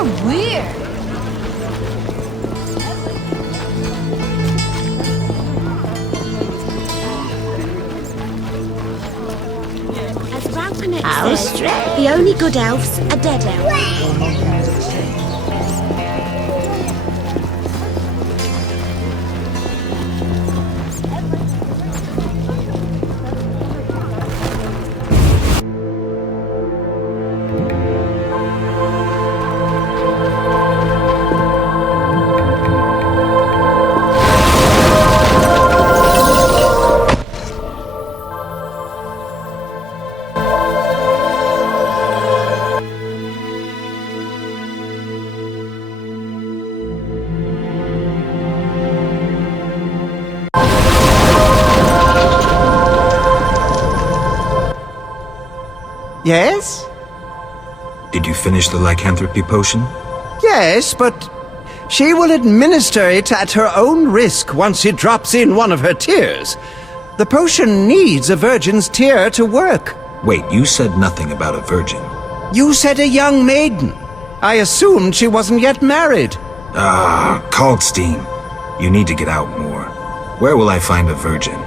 You're weird. As Ralphanet says, the only good elves are dead elves. Yes? Did you finish the lycanthropy potion? Yes, but she will administer it at her own risk once it drops in one of her tears. The potion needs a virgin's tear to work. Wait, you said nothing about a virgin. You said a young maiden. I assumed she wasn't yet married. Caldstein. You need to get out more. Where will I find a virgin?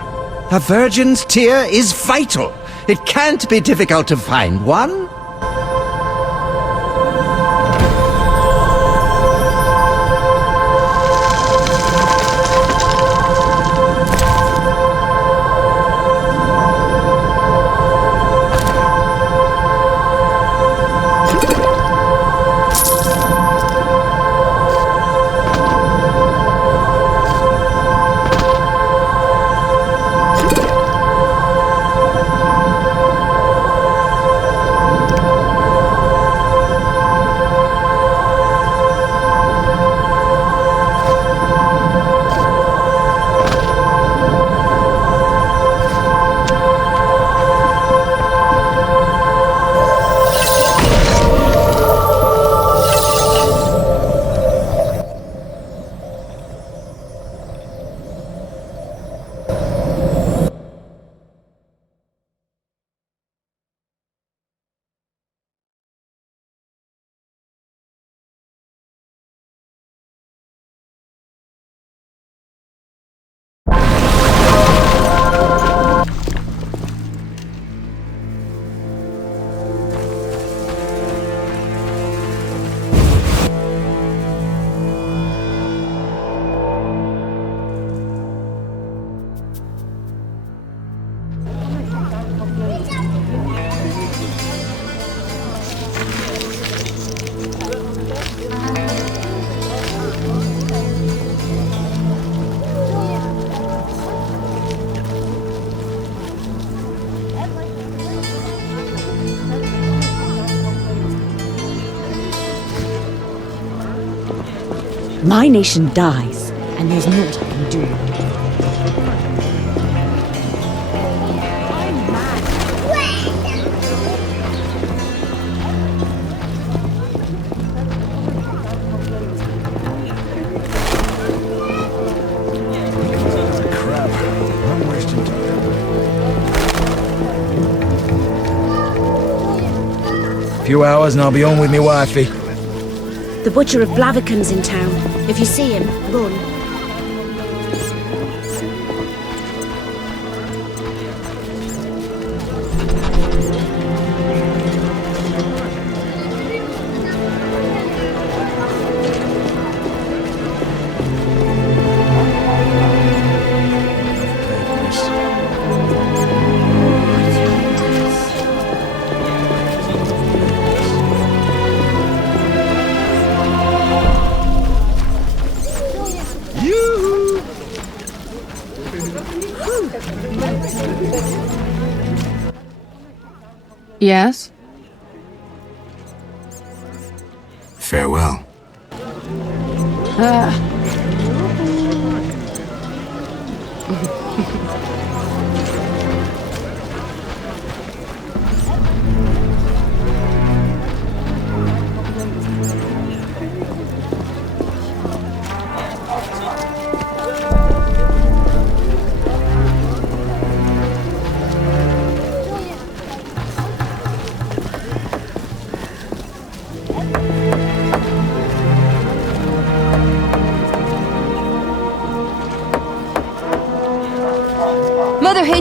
A virgin's tear is vital. It can't be difficult to find one. My nation dies, and there's naught I can do. Few hours and I'll be on with me wifey. The Butcher of Blaviken's in town. If you see him, run. Yes? Farewell.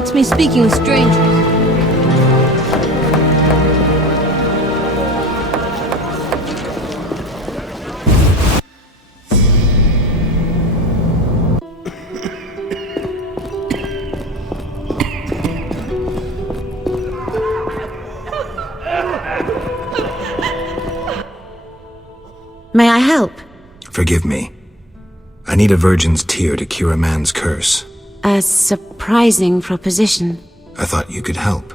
likes me speaking with strangers. May I help? Forgive me. I need a virgin's tear to cure a man's curse. A surprising proposition. I thought you could help.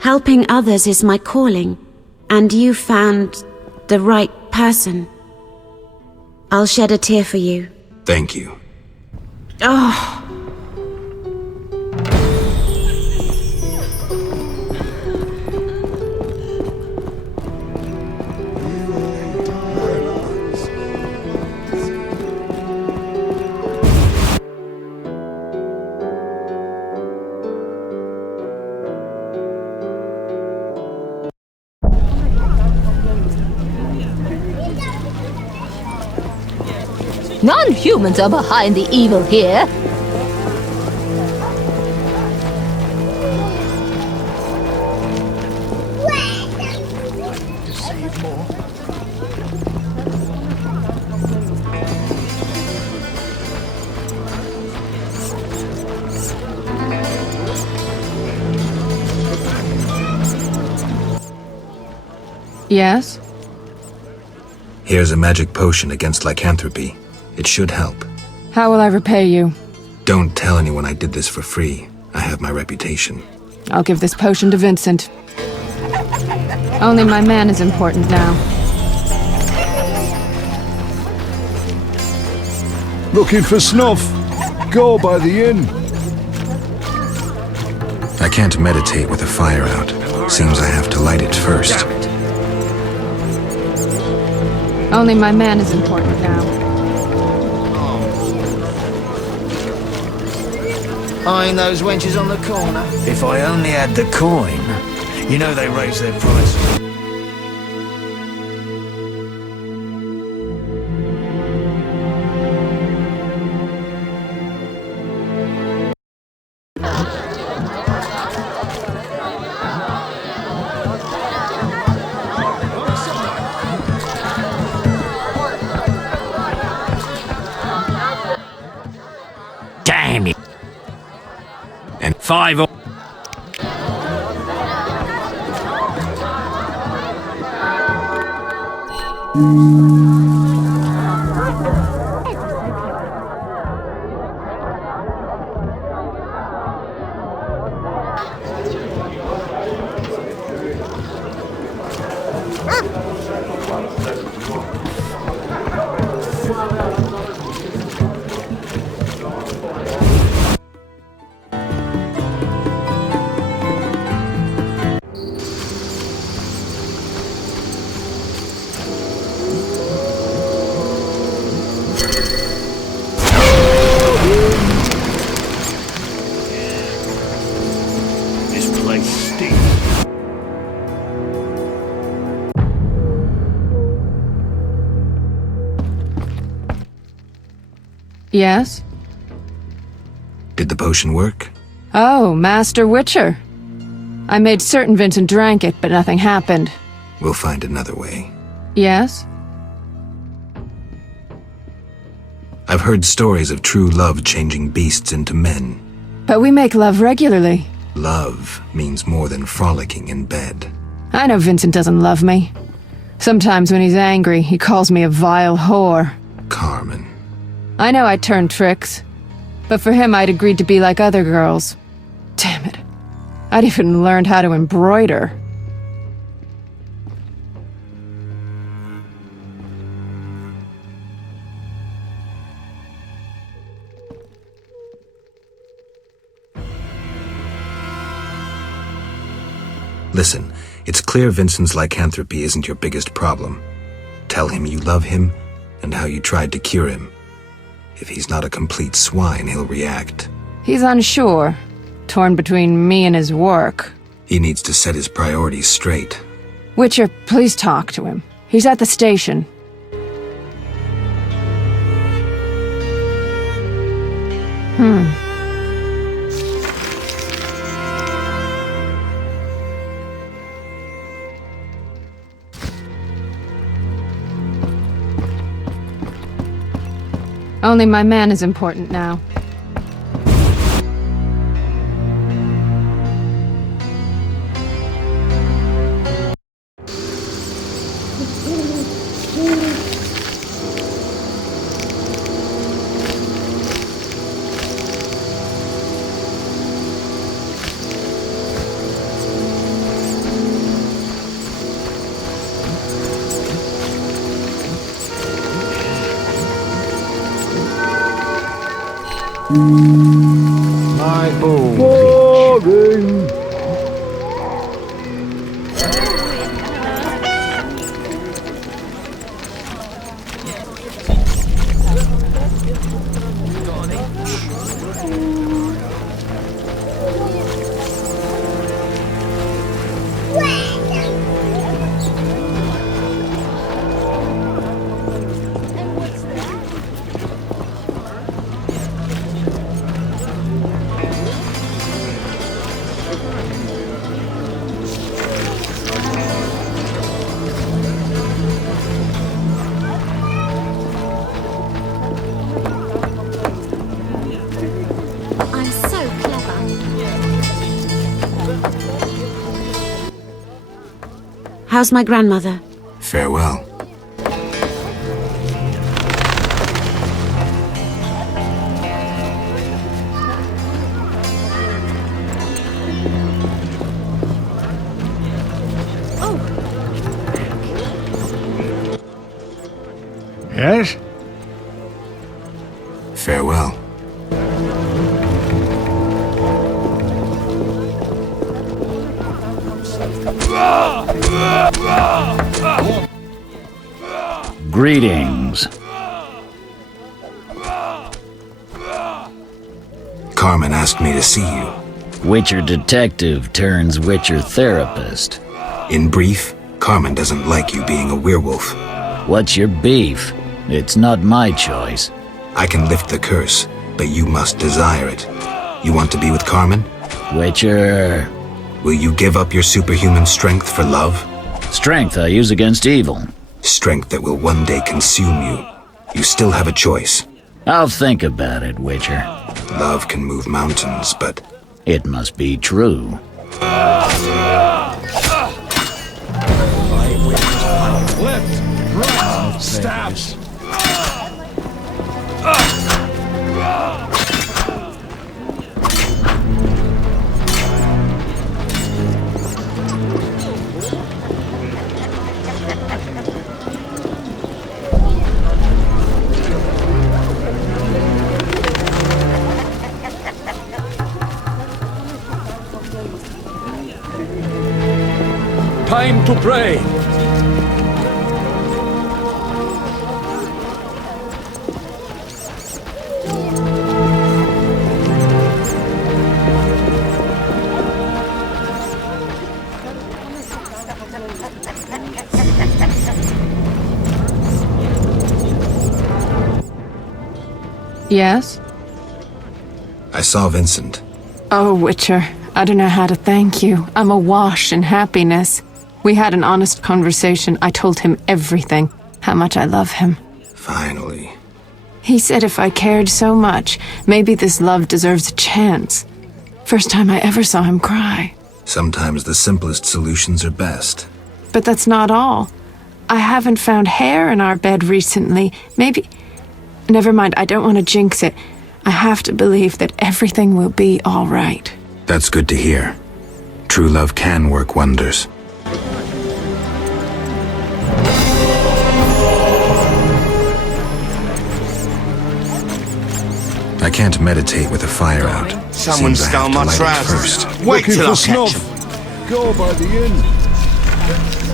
Helping others is my calling, and you found the right person. I'll shed a tear for you. Thank you. Oh. Non-humans are behind the evil here. Yes? Here's a magic potion against lycanthropy. It should help. How will I repay you? Don't tell anyone I did this for free. I have my reputation. I'll give this potion to Vincent. Only my man is important now. Looking for snuff? Go by the inn. I can't meditate with a fire out. Seems I have to light it first. Only my man is important now. Eyeing those wenches on the corner. If I only had the coin. You know they raise their prices. Damn it. And 5 or... This place stinks. Yes? did the potion work? Oh, Master Witcher. I made certain Vincent drank it, but nothing happened. We'll find another way. Yes? I've heard stories of true love changing beasts into men. But we make love regularly. Love means more than frolicking in bed. I know Vincent doesn't love me. Sometimes when he's angry, he calls me a vile whore. Carmen. I know I turned tricks, but for him I'd agreed to be like other girls. Damn it. I'd even learned how to embroider. Listen, it's clear Vincent's lycanthropy isn't your biggest problem. Tell him you love him and how you tried to cure him. If he's not a complete swine, he'll react. He's unsure, torn between me and his work. He needs to set his priorities straight. Witcher, please talk to him. He's at the station. Only my man is important now. My balls. Boring. I'm so clever. How's my grandmother? Farewell. Yes? Farewell. Greetings. Carmen asked me to see you. Witcher detective turns Witcher therapist. In brief, Carmen doesn't like you being a werewolf. What's your beef? It's not my choice. I can lift the curse, but you must desire it. You want to be with Carmen? Witcher... Will you give up your superhuman strength for love? Strength I use against evil. Strength that will one day consume you. You still have a choice. I'll think about it, Witcher. Love can move mountains, but... It must be true. Stabs. Time to pray. Yes? I saw Vincent. Oh, Witcher, I don't know how to thank you. I'm awash in happiness. We had an honest conversation. I told him everything, how much I love him. Finally. He said if I cared so much, maybe this love deserves a chance. First time I ever saw him cry. Sometimes the simplest solutions are best. But that's not all. I haven't found hair in our bed recently. Maybe... Never mind, I don't want to jinx it. I have to believe that everything will be all right. That's good to hear. True love can work wonders. I can't meditate with a fire out. Someone Seems I stole have to my light it trousers. first. Wait Looking till I for catch snuff. 'em. Go by the inn.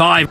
5.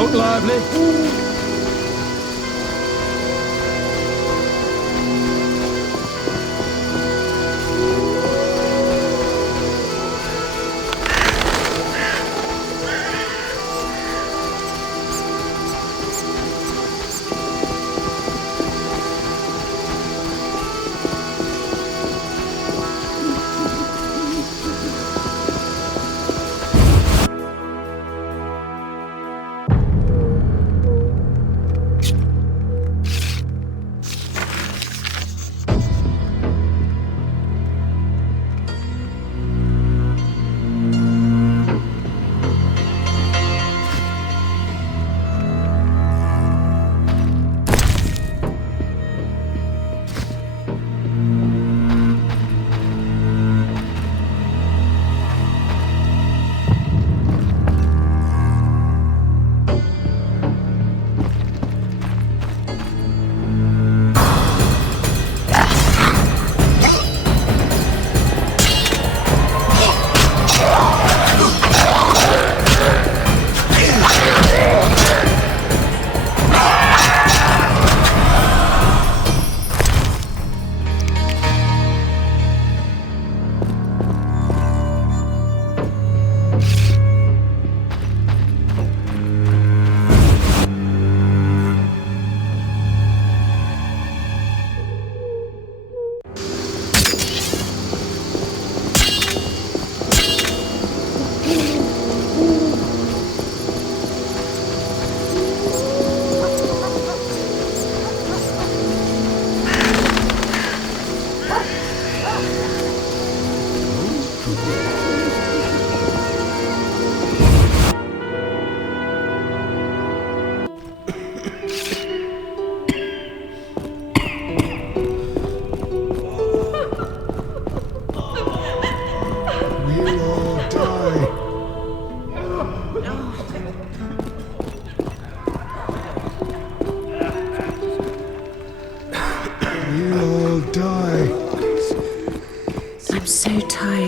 Look lively.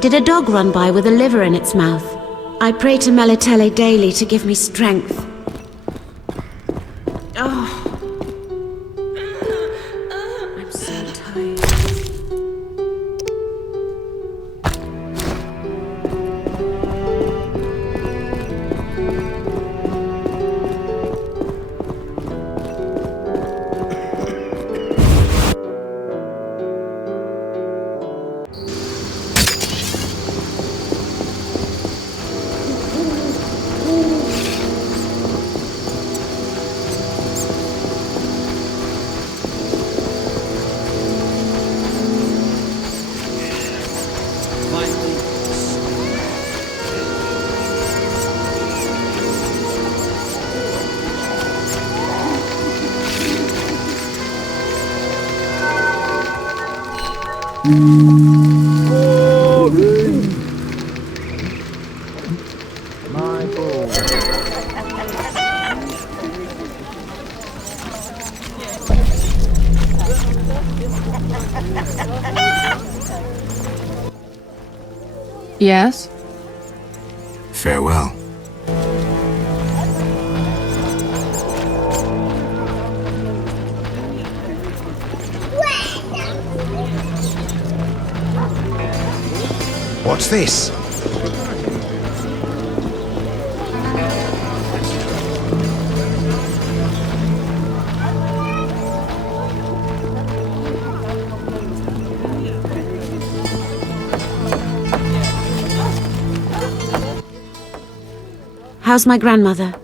Did a dog run by with a liver in its mouth? I pray to Melitele daily to give me strength. Oh. I'm so tired. Yes? Farewell. What's this? How's my grandmother?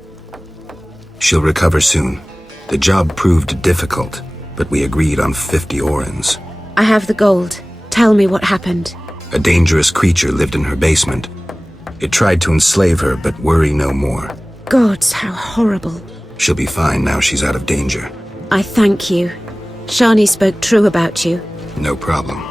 She'll recover soon. The job proved difficult, but we agreed on 50 orens. I have the gold. Tell me what happened. A dangerous creature lived in her basement. It tried to enslave her, but worry no more. Gods, how horrible. She'll be fine now she's out of danger. I thank you. Shani spoke true about you. No problem.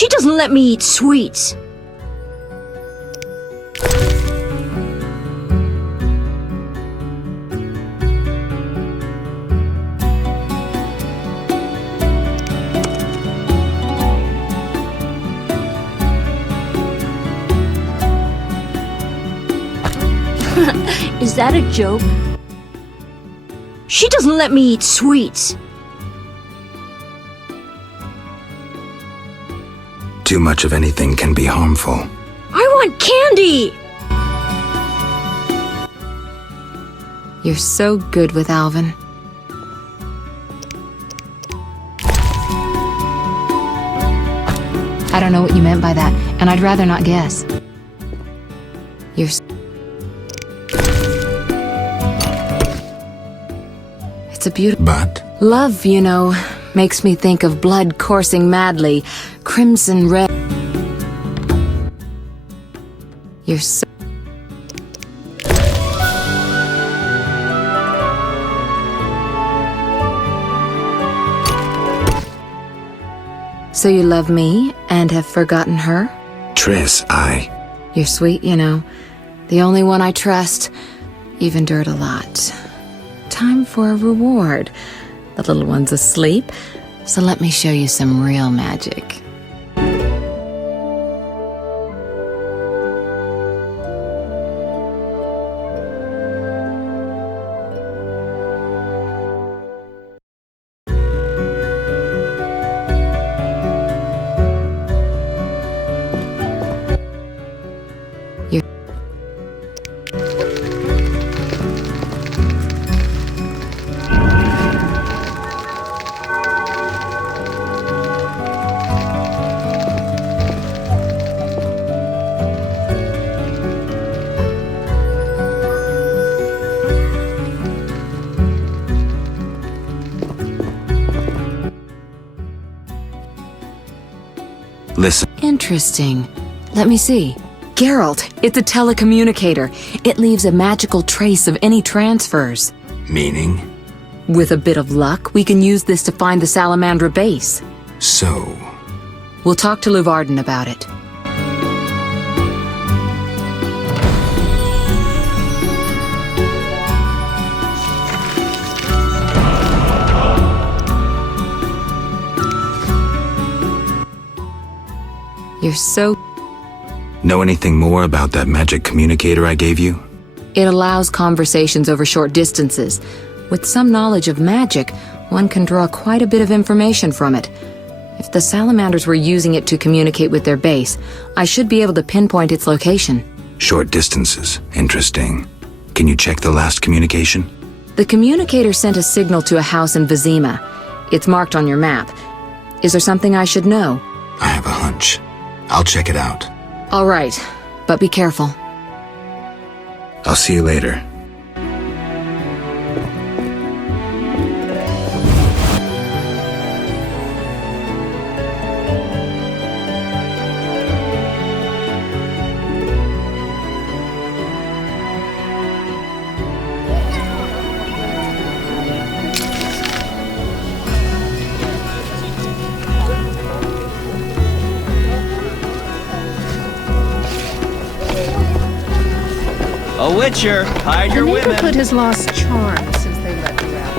She doesn't let me eat sweets. Is that a joke? She doesn't let me eat sweets. Too much of anything can be harmful. I want candy! You're so good with Alvin. I don't know what you meant by that, and I'd rather not guess. It's a beautiful... But Love, you know, makes me think of blood coursing madly, crimson red. You're so... So you love me and have forgotten her? Triss, You're sweet, you know. The only one I trust. You've endured a lot. Time for a reward. The little one's asleep, so let me show you some real magic. listen. Interesting. Let me see. Geralt, it's a telecommunicator. It leaves a magical trace of any transfers. Meaning? With a bit of luck, we can use this to find the Salamandra base. So... We'll talk to Luvarden about it. You're so... Know anything more about that magic communicator I gave you? It allows conversations over short distances. With some knowledge of magic, one can draw quite a bit of information from it. If the salamanders were using it to communicate with their base, I should be able to pinpoint its location. Short distances. Interesting. Can you check the last communication? The communicator sent a signal to a house in Vizima. It's marked on your map. Is there something I should know? I have a hunch. I'll check it out. All right, but be careful. I'll see you later. A witcher, hide your The women. neighborhood has lost charm since they let me out.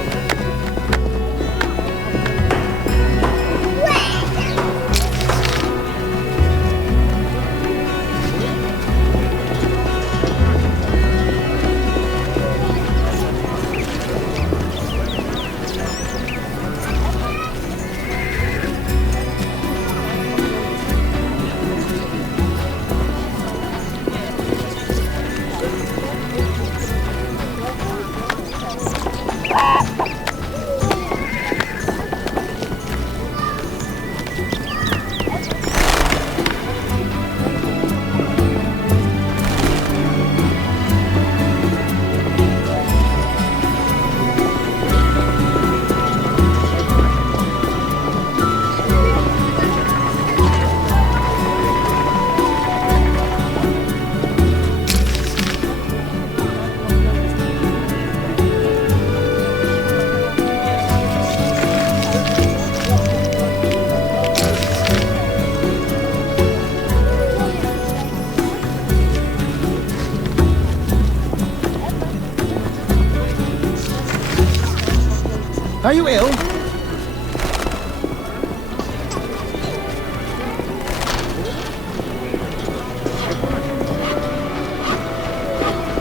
Are you ill?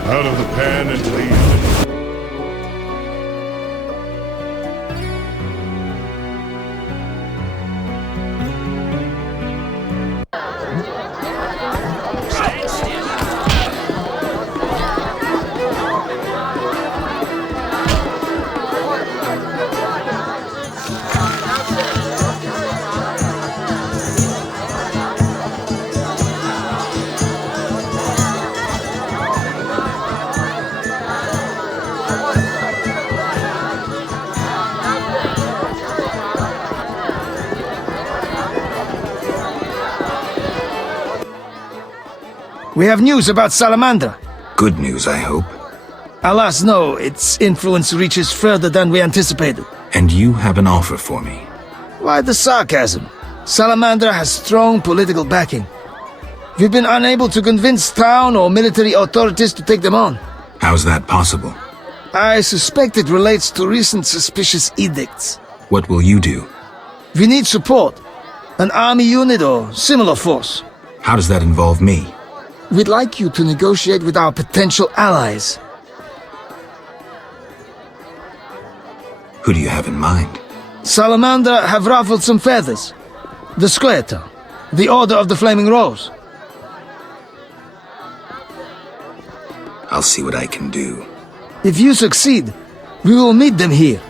Out of the pan into the oven. We have news about Salamandra. Good news, I hope. Alas, no, its influence reaches further than we anticipated. And you have an offer for me. Why the sarcasm? Salamandra has strong political backing. We've been unable to convince town or military authorities to take them on. How's that possible? I suspect it relates to recent suspicious edicts. What will you do? We need support. An army unit or similar force. How does that involve me? We'd like you to negotiate with our potential allies. Who do you have in mind? Salamandra have ruffled some feathers. The Squareton, the Order of the Flaming Rose. I'll see what I can do. If you succeed, we will meet them here.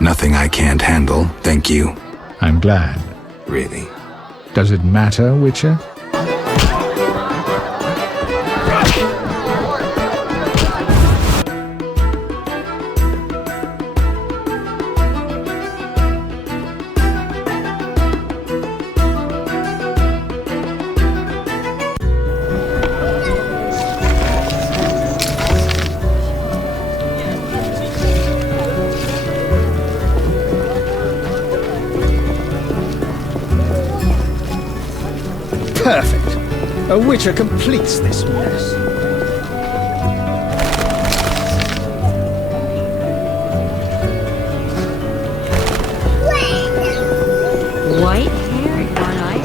Nothing I can't handle, thank you. I'm glad. Really? Does it matter, Witcher? Perfect. A witcher completes this mess. White-haired, one-eyed.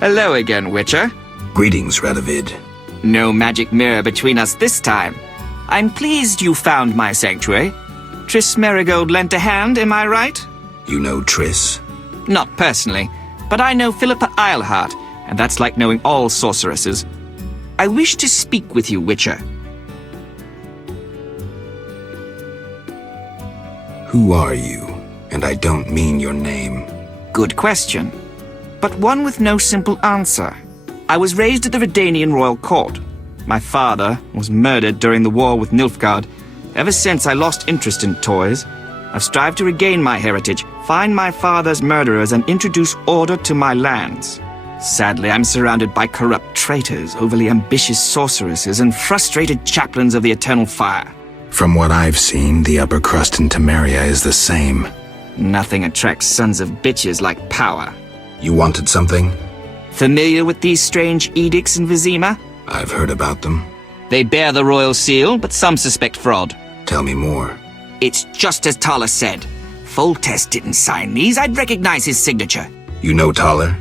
Hello again, Witcher. Greetings, Radovid. No magic mirror between us this time. I'm pleased you found my sanctuary. Triss Merigold lent a hand, am I right? You know Triss? Not personally, but I know Philippa Eilhart, and that's like knowing all sorceresses. I wish to speak with you, Witcher. Who are you? And I don't mean your name. Good question, but one with no simple answer. I was raised at the Redanian royal court. My father was murdered during the war with Nilfgaard. Ever since I lost interest in toys, I've strived to regain my heritage, find my father's murderers, and introduce order to my lands. Sadly, I'm surrounded by corrupt traitors, overly ambitious sorceresses, and frustrated chaplains of the Eternal Fire. From what I've seen, the upper crust in Temeria is the same. Nothing attracts sons of bitches like power. You wanted something? Familiar with these strange edicts in Vizima? I've heard about them. They bear the royal seal, but some suspect fraud. Tell me more. It's just as Tala said. Foltest didn't sign these. I'd recognize his signature. You know Taller?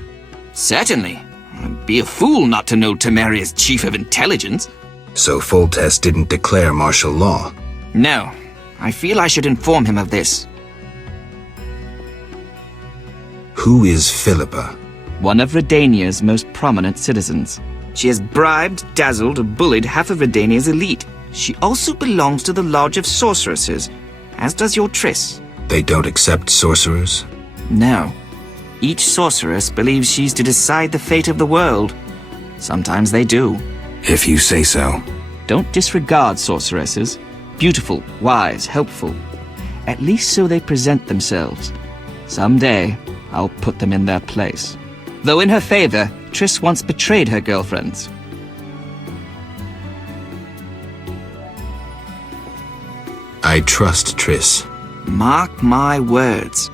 Certainly. I'd be a fool not to know Temeria's chief of intelligence. So Foltest didn't declare martial law? No. I feel I should inform him of this. Who is Philippa? One of Redania's most prominent citizens. She has bribed, dazzled, or bullied half of Redania's elite. She also belongs to the Lodge of Sorceresses, as does your Triss. They don't accept sorcerers? No. Each sorceress believes she's to decide the fate of the world. Sometimes they do. If you say so. Don't disregard sorceresses. Beautiful, wise, helpful. At least so they present themselves. Someday, I'll put them in their place. Though in her favor, Triss once betrayed her girlfriends. I trust Triss. Mark my words.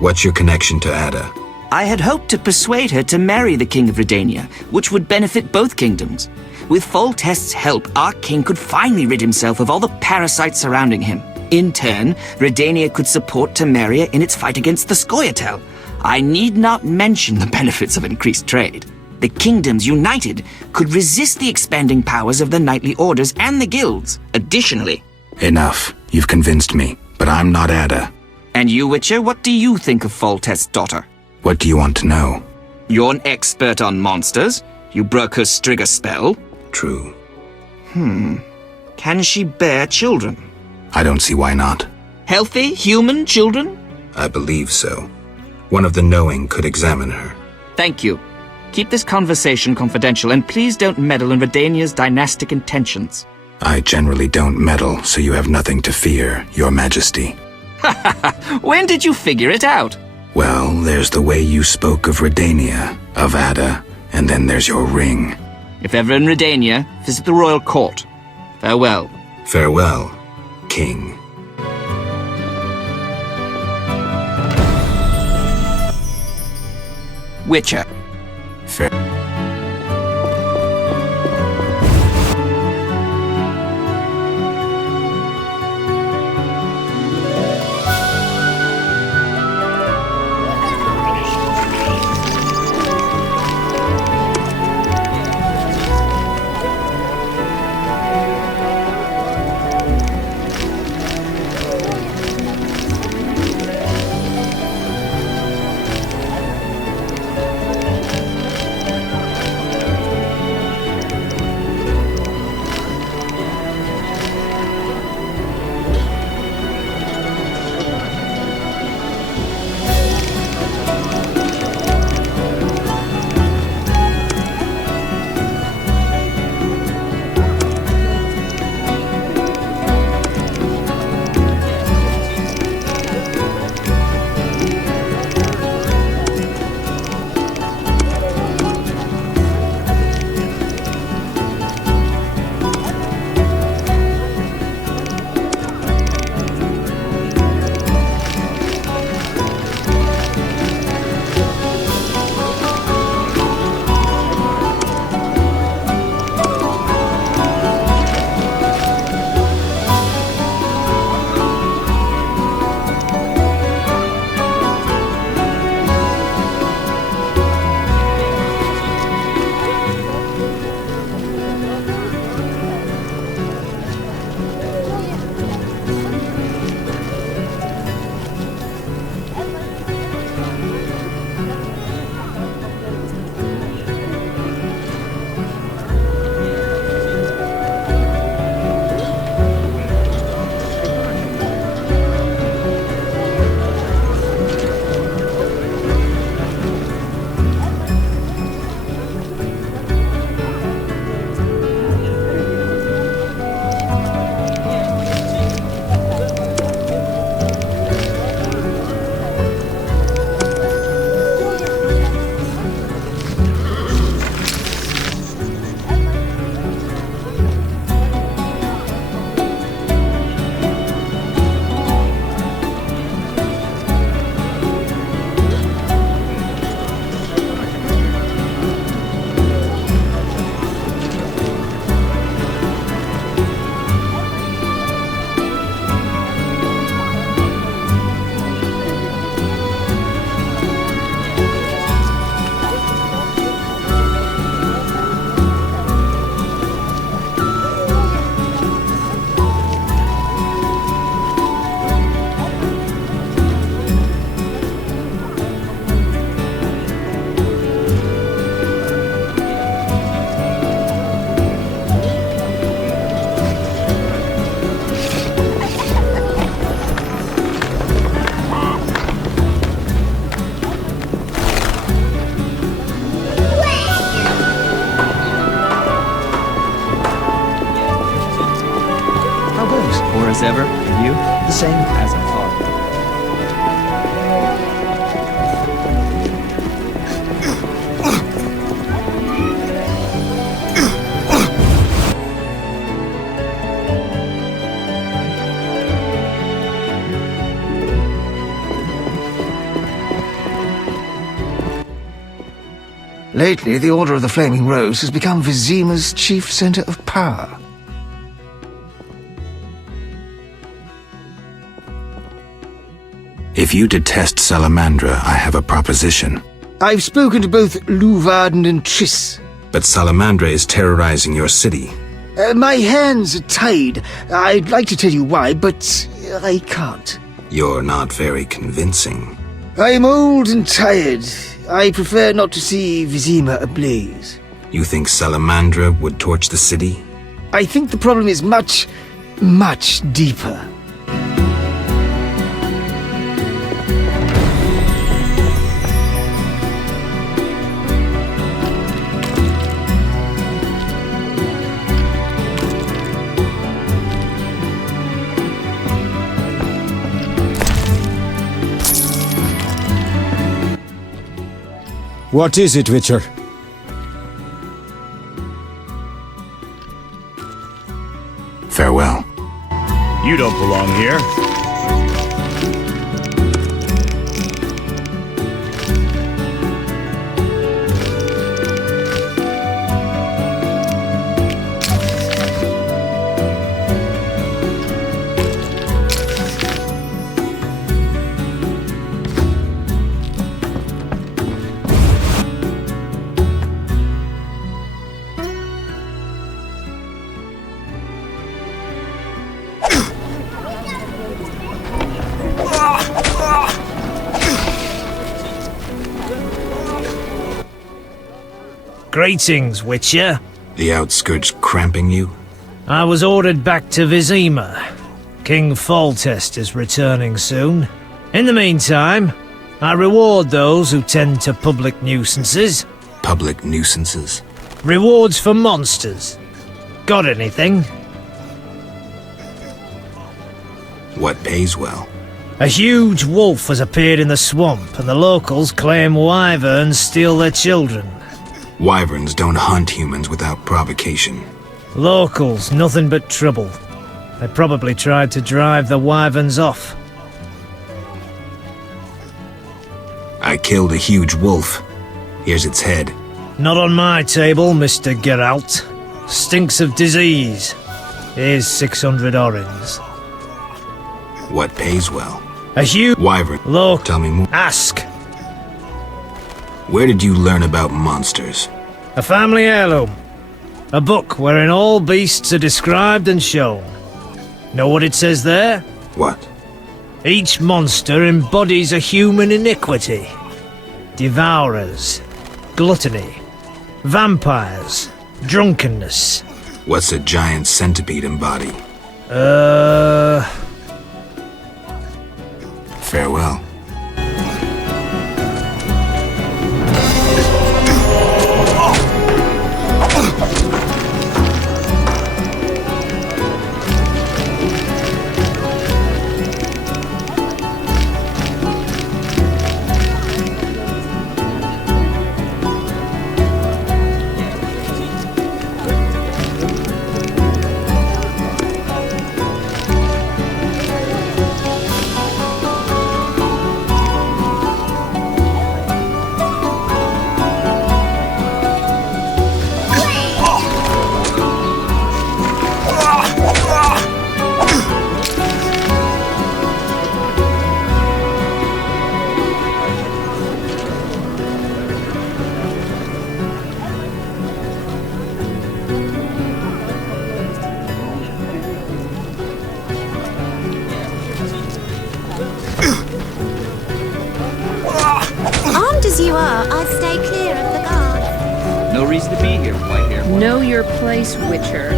What's your connection to Ada? I had hoped to persuade her to marry the King of Redania, which would benefit both kingdoms. With Foltest's help, our king could finally rid himself of all the parasites surrounding him. In turn, Redania could support Temeria in its fight against the Scoia'tael. I need not mention the benefits of increased trade. The kingdoms united could resist the expanding powers of the knightly orders and the guilds. Additionally... Enough. You've convinced me, but I'm not Ada. And you, Witcher, what do you think of Foltest's daughter? What do you want to know? You're an expert on monsters. You broke her Strigger spell. True. Can she bear children? I don't see why not. Healthy, human children? I believe so. One of the knowing could examine her. Thank you. Keep this conversation confidential, and please don't meddle in Redania's dynastic intentions. I generally don't meddle, so you have nothing to fear, Your Majesty. When did you figure it out? Well, there's the way you spoke of Redania, of Ada, and then there's your ring. If ever in Redania, visit the royal court. Farewell. Farewell, King. Witcher. ever, and you? The same as I thought. Lately, the Order of the Flaming Rose has become Vizima's chief center of power. If you detest Salamandra, I have a proposition. I've spoken to both Luvarden and Triss. But Salamandra is terrorizing your city. My hands are tied. I'd like to tell you why, but I can't. You're not very convincing. I'm old and tired. I prefer not to see Vizima ablaze. You think Salamandra would torch the city? I think the problem is much, much deeper. What is it, Witcher? Farewell. You don't belong here. Greetings, Witcher. The outskirts cramping you? I was ordered back to Vizima. King Foltest is returning soon. In the meantime, I reward those who tend to public nuisances. Public nuisances? Rewards for monsters. Got anything? What pays well? A huge wolf has appeared in the swamp, and the locals claim wyverns steal their children. Wyverns don't hunt humans without provocation. Locals, nothing but trouble. They probably tried to drive the wyverns off. I killed a huge wolf. Here's its head. Not on my table, Mr. Geralt. Stinks of disease. Here's 600 orens. What pays well? A huge wyvern. Look. Tell me more. Ask. Where did you learn about monsters? A family heirloom. A book wherein all beasts are described and shown. Know what it says there? What? Each monster embodies a human iniquity. Devourers, gluttony, vampires, drunkenness. What's a giant centipede embody? Farewell. You are, I'd stay clear of the guard. No reason to be here, Whitehair. Know your place, Witcher.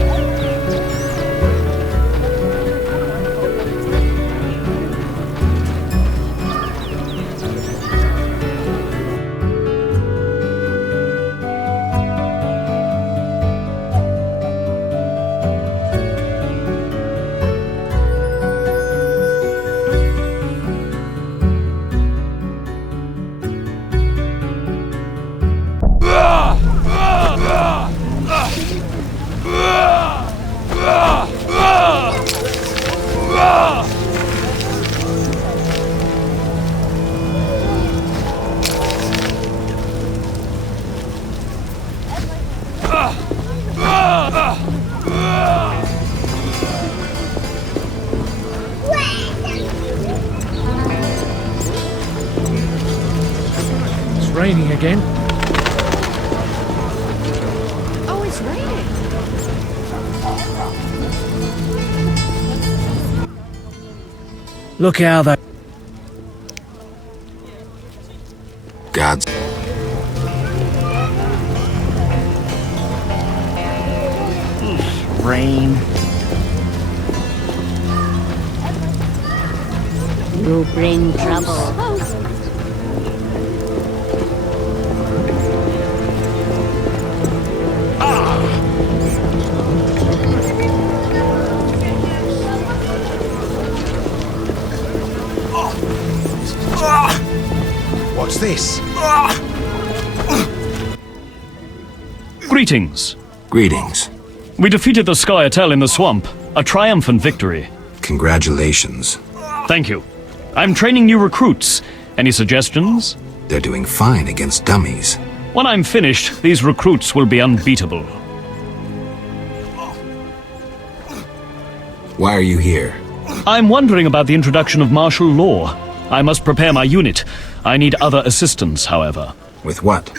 raining again. Oh, it's raining. Look how that... God's... Rain. You bring trouble. What's this? Greetings. Greetings. We defeated the Skyatel in the swamp. A triumphant victory. Congratulations. Thank you. I'm training new recruits. Any suggestions? They're doing fine against dummies. When I'm finished, these recruits will be unbeatable. Why are you here? I'm wondering about the introduction of martial law. I must prepare my unit. I need other assistance, however. With what?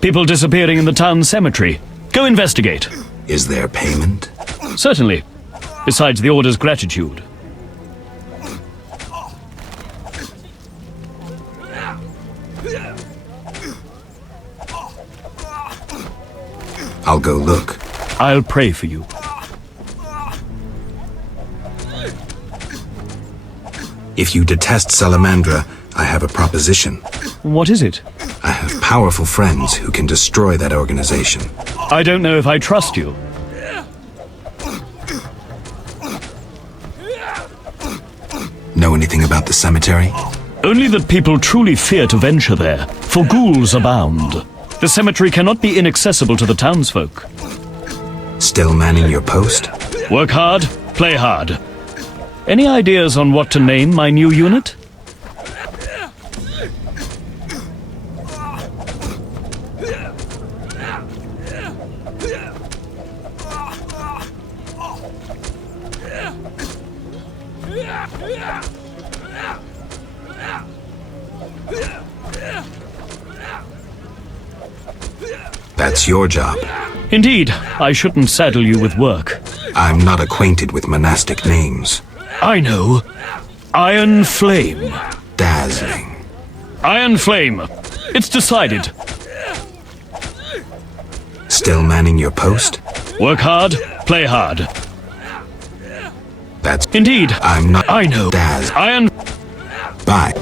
People disappearing in the town cemetery. Go investigate. Is there payment? Certainly. Besides the order's gratitude. I'll go look. I'll pray for you. If you detest Salamandra, I have a proposition. What is it? I have powerful friends who can destroy that organization. I don't know if I trust you. Know anything about the cemetery? Only that people truly fear to venture there, for ghouls abound. The cemetery cannot be inaccessible to the townsfolk. Still manning your post? Work hard, play hard. Any ideas on what to name my new unit? That's your job. Indeed, I shouldn't saddle you with work. I'm not acquainted with monastic names. I know. Iron Flame. Dazzling. Iron Flame. It's decided. Still manning your post? Work hard, play hard. That's... Indeed. I'm not... I know. Iron... Bye.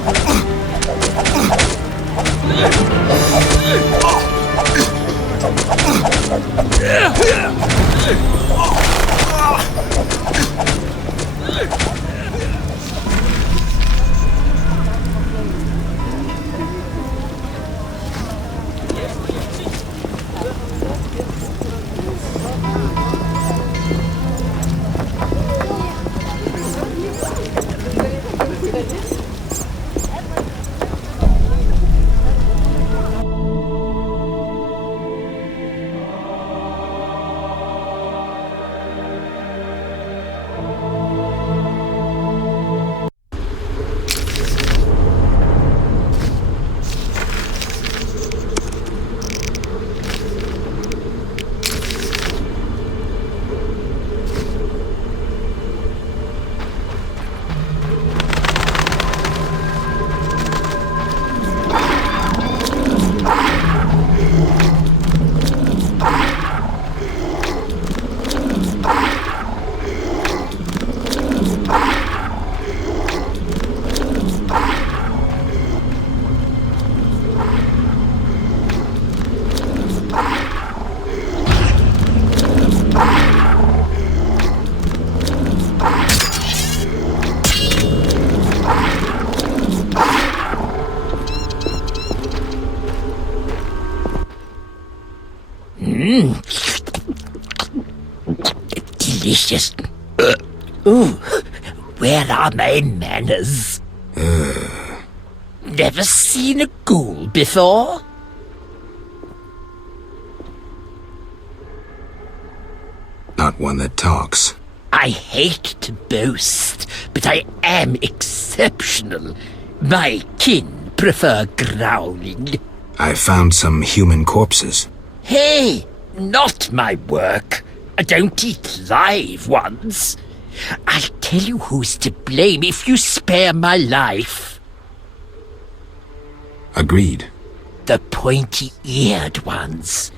Delicious. Ooh, where are my manners? Never seen a ghoul before? Not one that talks. I hate to boast, but I am exceptional. My kin prefer growling. I found some human corpses. Hey, not my work. I don't eat live ones. I'll tell you who's to blame if you spare my life. Agreed. The pointy-eared ones.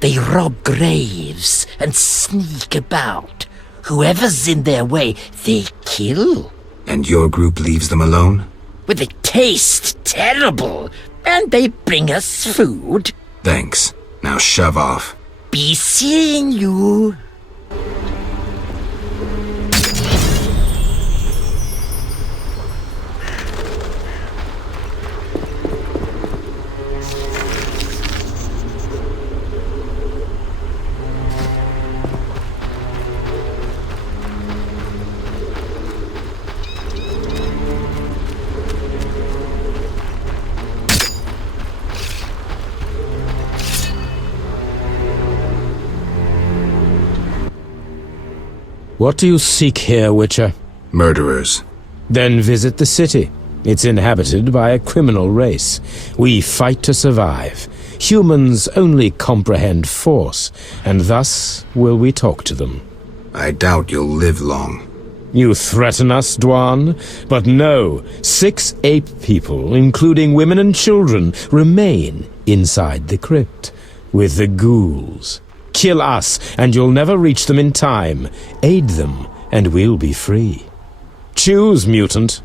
They rob graves and sneak about. Whoever's in their way, they kill. And your group leaves them alone? Well, they taste terrible, and they bring us food. Thanks. Now shove off. Be seeing you. What do you seek here, Witcher? Murderers. Then visit the city. It's inhabited by a criminal race. We fight to survive. Humans only comprehend force, and thus will we talk to them. I doubt you'll live long. You threaten us, Dwan? But no, 6 ape people, including women and children, remain inside the crypt, with the ghouls. Kill us, and you'll never reach them in time. Aid them, and we'll be free. Choose, mutant.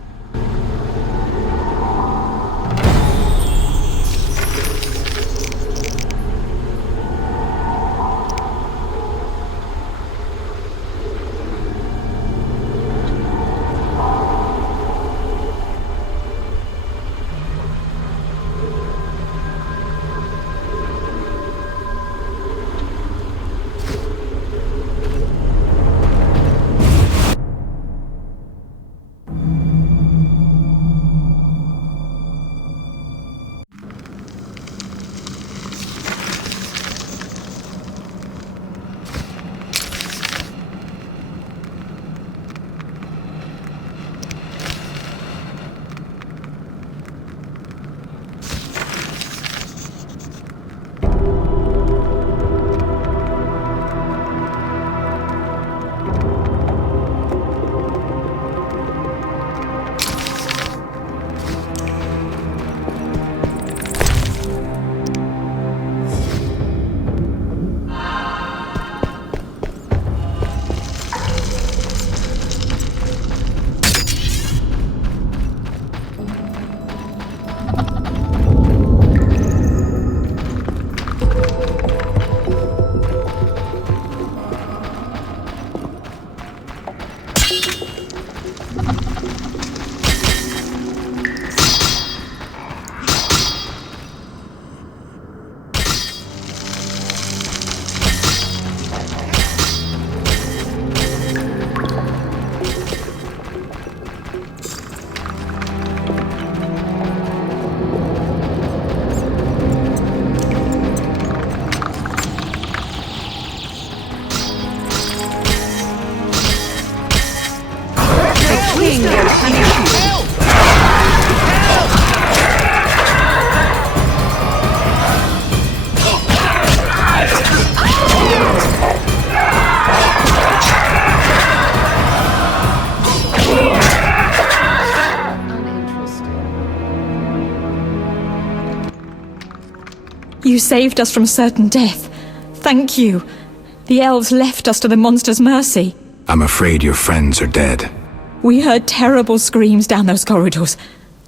You saved us from certain death. Thank you. The elves left us to the monster's mercy. I'm afraid your friends are dead. We heard terrible screams down those corridors.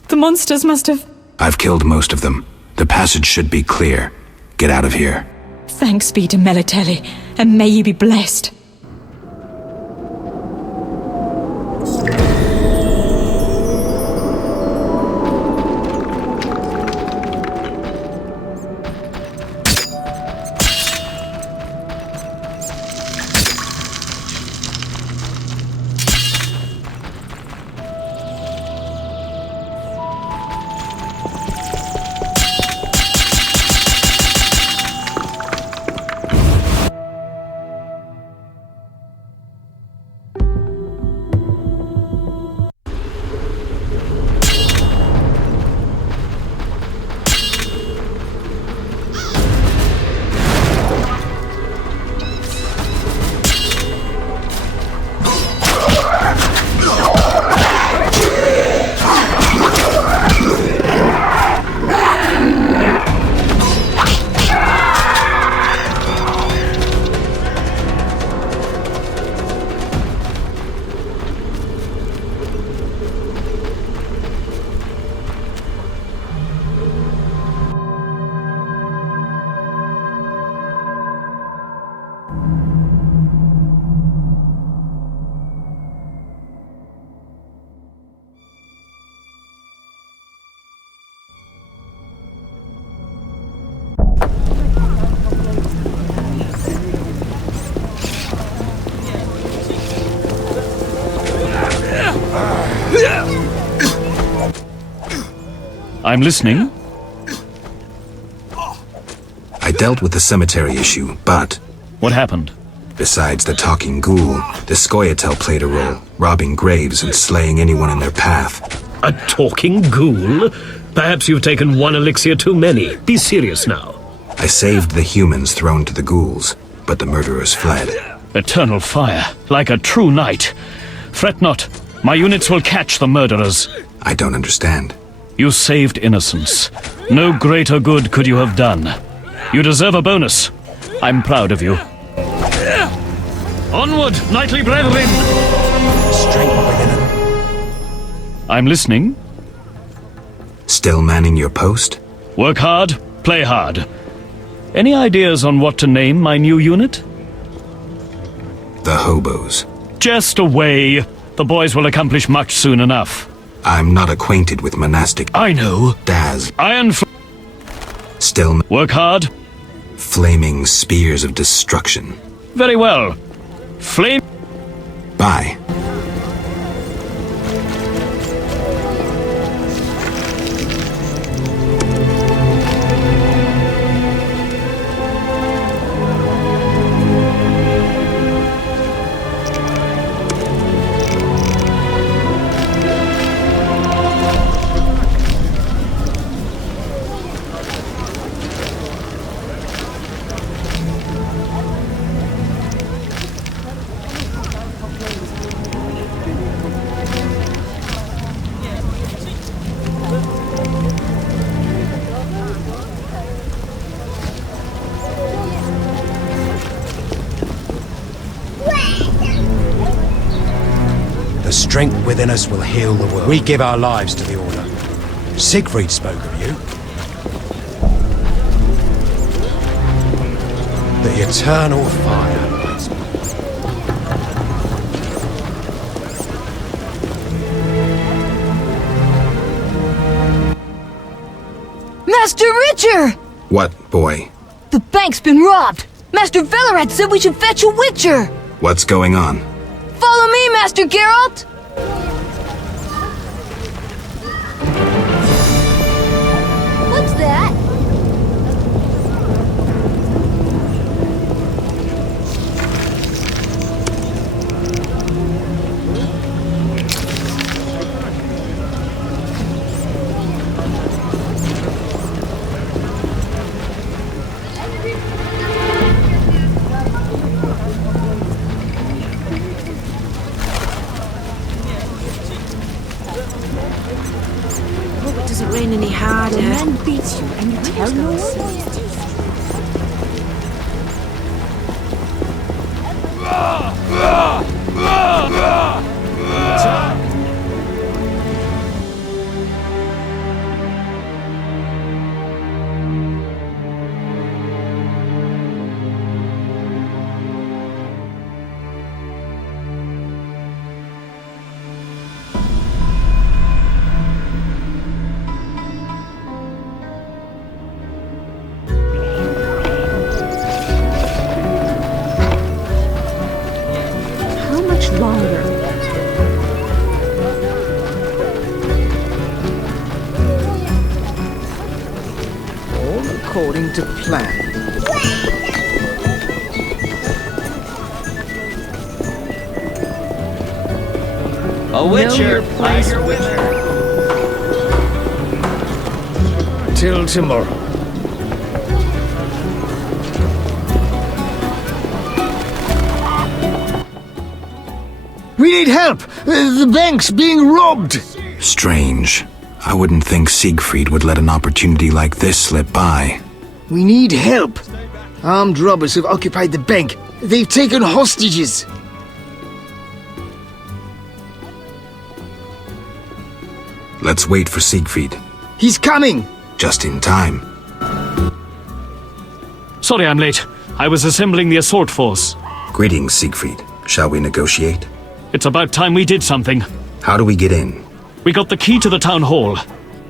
The monsters must have... I've killed most of them. The passage should be clear. Get out of here. Thanks be to Melitelli, and may you be blessed. I'm listening. I dealt with the cemetery issue, but... What happened? Besides the talking ghoul, the Scoia'tael played a role, robbing graves and slaying anyone in their path. A talking ghoul? Perhaps you've taken one elixir too many. Be serious now. I saved the humans thrown to the ghouls, but the murderers fled. Eternal fire, like a true knight. Fret not, my units will catch the murderers. I don't understand. You saved innocence. No greater good could you have done. You deserve a bonus. I'm proud of you. Onward, knightly brethren! Strength within him. I'm listening. Still manning your post? Work hard, play hard. Any ideas on what to name my new unit? The hobos. Just away. The boys will accomplish much soon enough. I'm not acquainted with monastic... I know. Daz. Still... Work hard. Flaming spears of destruction. Very well. Flame... Bye. The strength within us will heal the world. We give our lives to the Order. Siegfried spoke of you. The eternal fire. Master Richard! What, boy? The bank's been robbed! Master Velerad said we should fetch a witcher! What's going on? Follow me, Master Geralt! What's that? Doesn't rain any harder. The man beats you and you tell no one. Longer. All according to plan. A witcher, please. Till tomorrow. We need help! The bank's being robbed! Strange. I wouldn't think Siegfried would let an opportunity like this slip by. We need help! Armed robbers have occupied the bank. They've taken hostages. Let's wait for Siegfried. He's coming! Just in time. Sorry I'm late. I was assembling the assault force. Greetings, Siegfried. Shall we negotiate? It's about time we did something. How do we get in? We got the key to the town hall.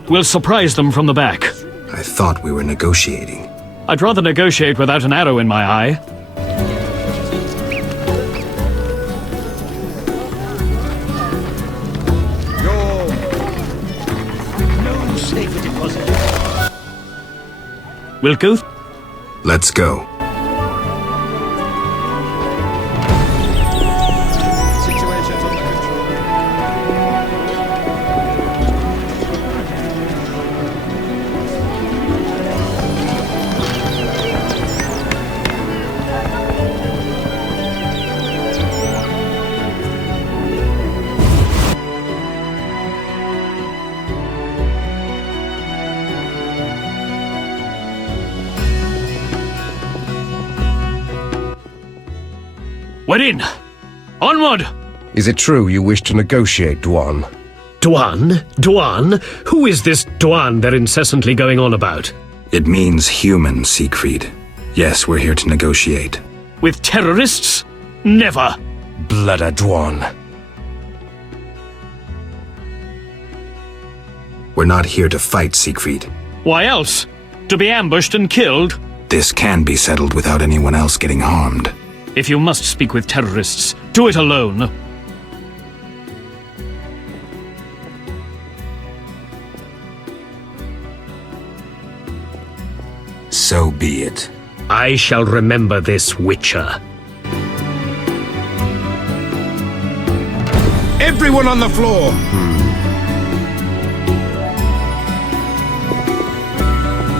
We'll surprise them from the back. I thought we were negotiating. I'd rather negotiate without an arrow in my eye. No safer deposit. We'll go... Let's go. We're in! Onward! Is it true you wish to negotiate, Dwan? Dwan? Dwan? Who is this Dwan they're incessantly going on about? It means human, Siegfried. Yes, we're here to negotiate. With terrorists? Never! Bloody Dwan. We're not here to fight, Siegfried. Why else? To be ambushed and killed? This can be settled without anyone else getting harmed. If you must speak with terrorists, do it alone. So be it. I shall remember this, Witcher. Everyone on the floor!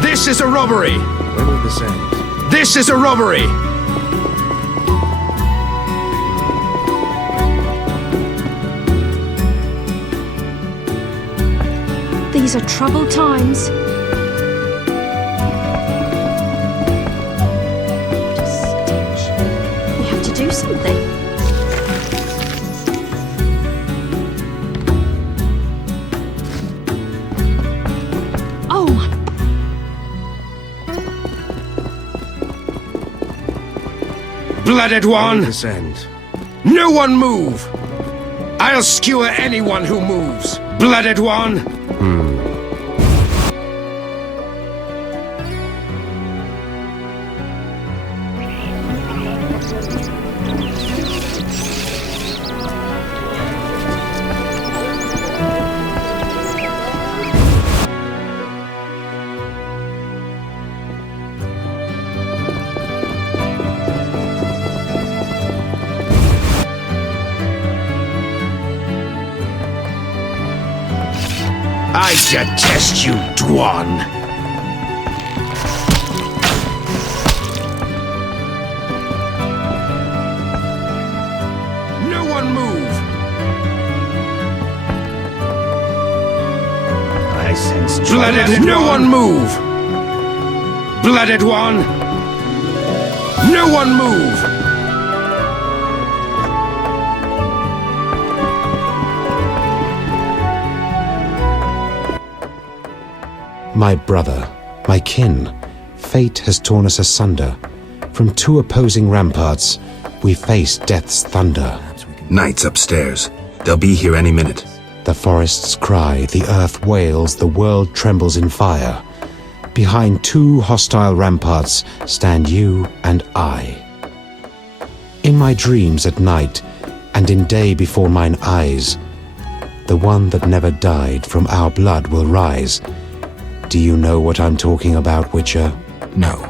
This is a robbery! When will this end? This is a robbery! These are troubled times. We have to do something. Oh! Blooded one! This end. No one move! I'll skewer anyone who moves! Blooded one! I detest you, Dwan! No one move! I sense Blooded, no one move! Blooded one! No one move! My brother, my kin, fate has torn us asunder. From two opposing ramparts, we face death's thunder. Knights upstairs. They'll be here any minute. The forests cry, the earth wails, the world trembles in fire. Behind two hostile ramparts stand you and I. In my dreams at night, and in day before mine eyes, the one that never died from our blood will rise. Do you know what I'm talking about, Witcher? No.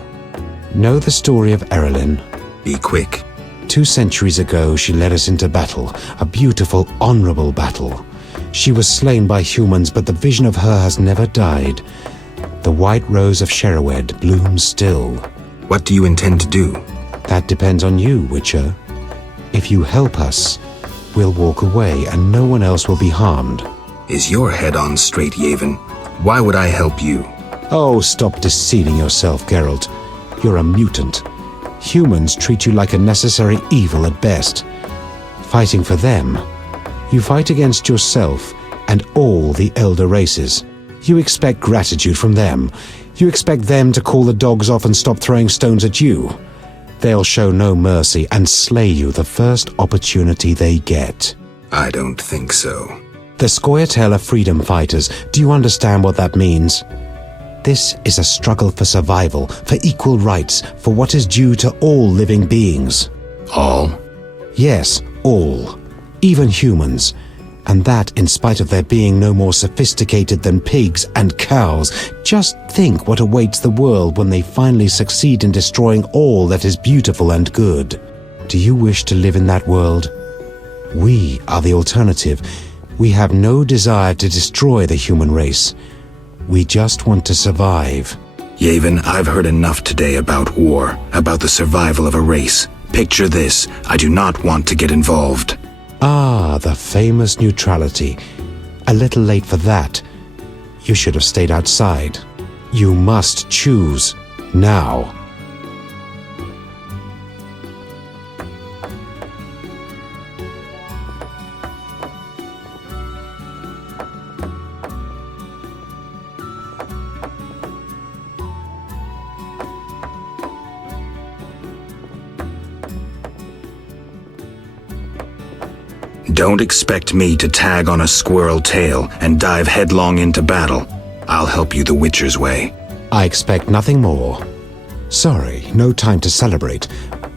Know the story of Erilyn? Be quick. 2 centuries ago, she led us into battle, a beautiful, honorable battle. She was slain by humans, but the vision of her has never died. The white rose of Sherewed blooms still. What do you intend to do? That depends on you, Witcher. If you help us, we'll walk away and no one else will be harmed. Is your head on straight, Yavin? Why would I help you? Oh, stop deceiving yourself, Geralt. You're a mutant. Humans treat you like a necessary evil at best. Fighting for them, you fight against yourself and all the elder races. You expect gratitude from them. You expect them to call the dogs off and stop throwing stones at you. They'll show no mercy and slay you the first opportunity they get. I don't think so. The Scoia'tael are freedom fighters. Do you understand what that means? This is a struggle for survival, for equal rights, for what is due to all living beings. All? Yes, all. Even humans. And that in spite of their being no more sophisticated than pigs and cows. Just think what awaits the world when they finally succeed in destroying all that is beautiful and good. Do you wish to live in that world? We are the alternative. We have no desire to destroy the human race. We just want to survive. Yavin, I've heard enough today about war, about the survival of a race. Picture this, I do not want to get involved. Ah, the famous neutrality. A little late for that. You should have stayed outside. You must choose now. Don't expect me to tag on a squirrel tail and dive headlong into battle. I'll help you the Witcher's way. I expect nothing more. Sorry, no time to celebrate.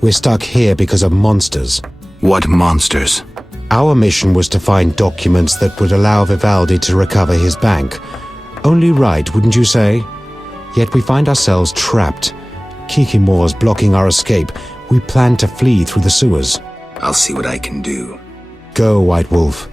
We're stuck here because of monsters. What monsters? Our mission was to find documents that would allow Vivaldi to recover his bank. Only right, wouldn't you say? Yet we find ourselves trapped. Kikimore's blocking our escape. We plan to flee through the sewers. I'll see what I can do. Go, White Wolf.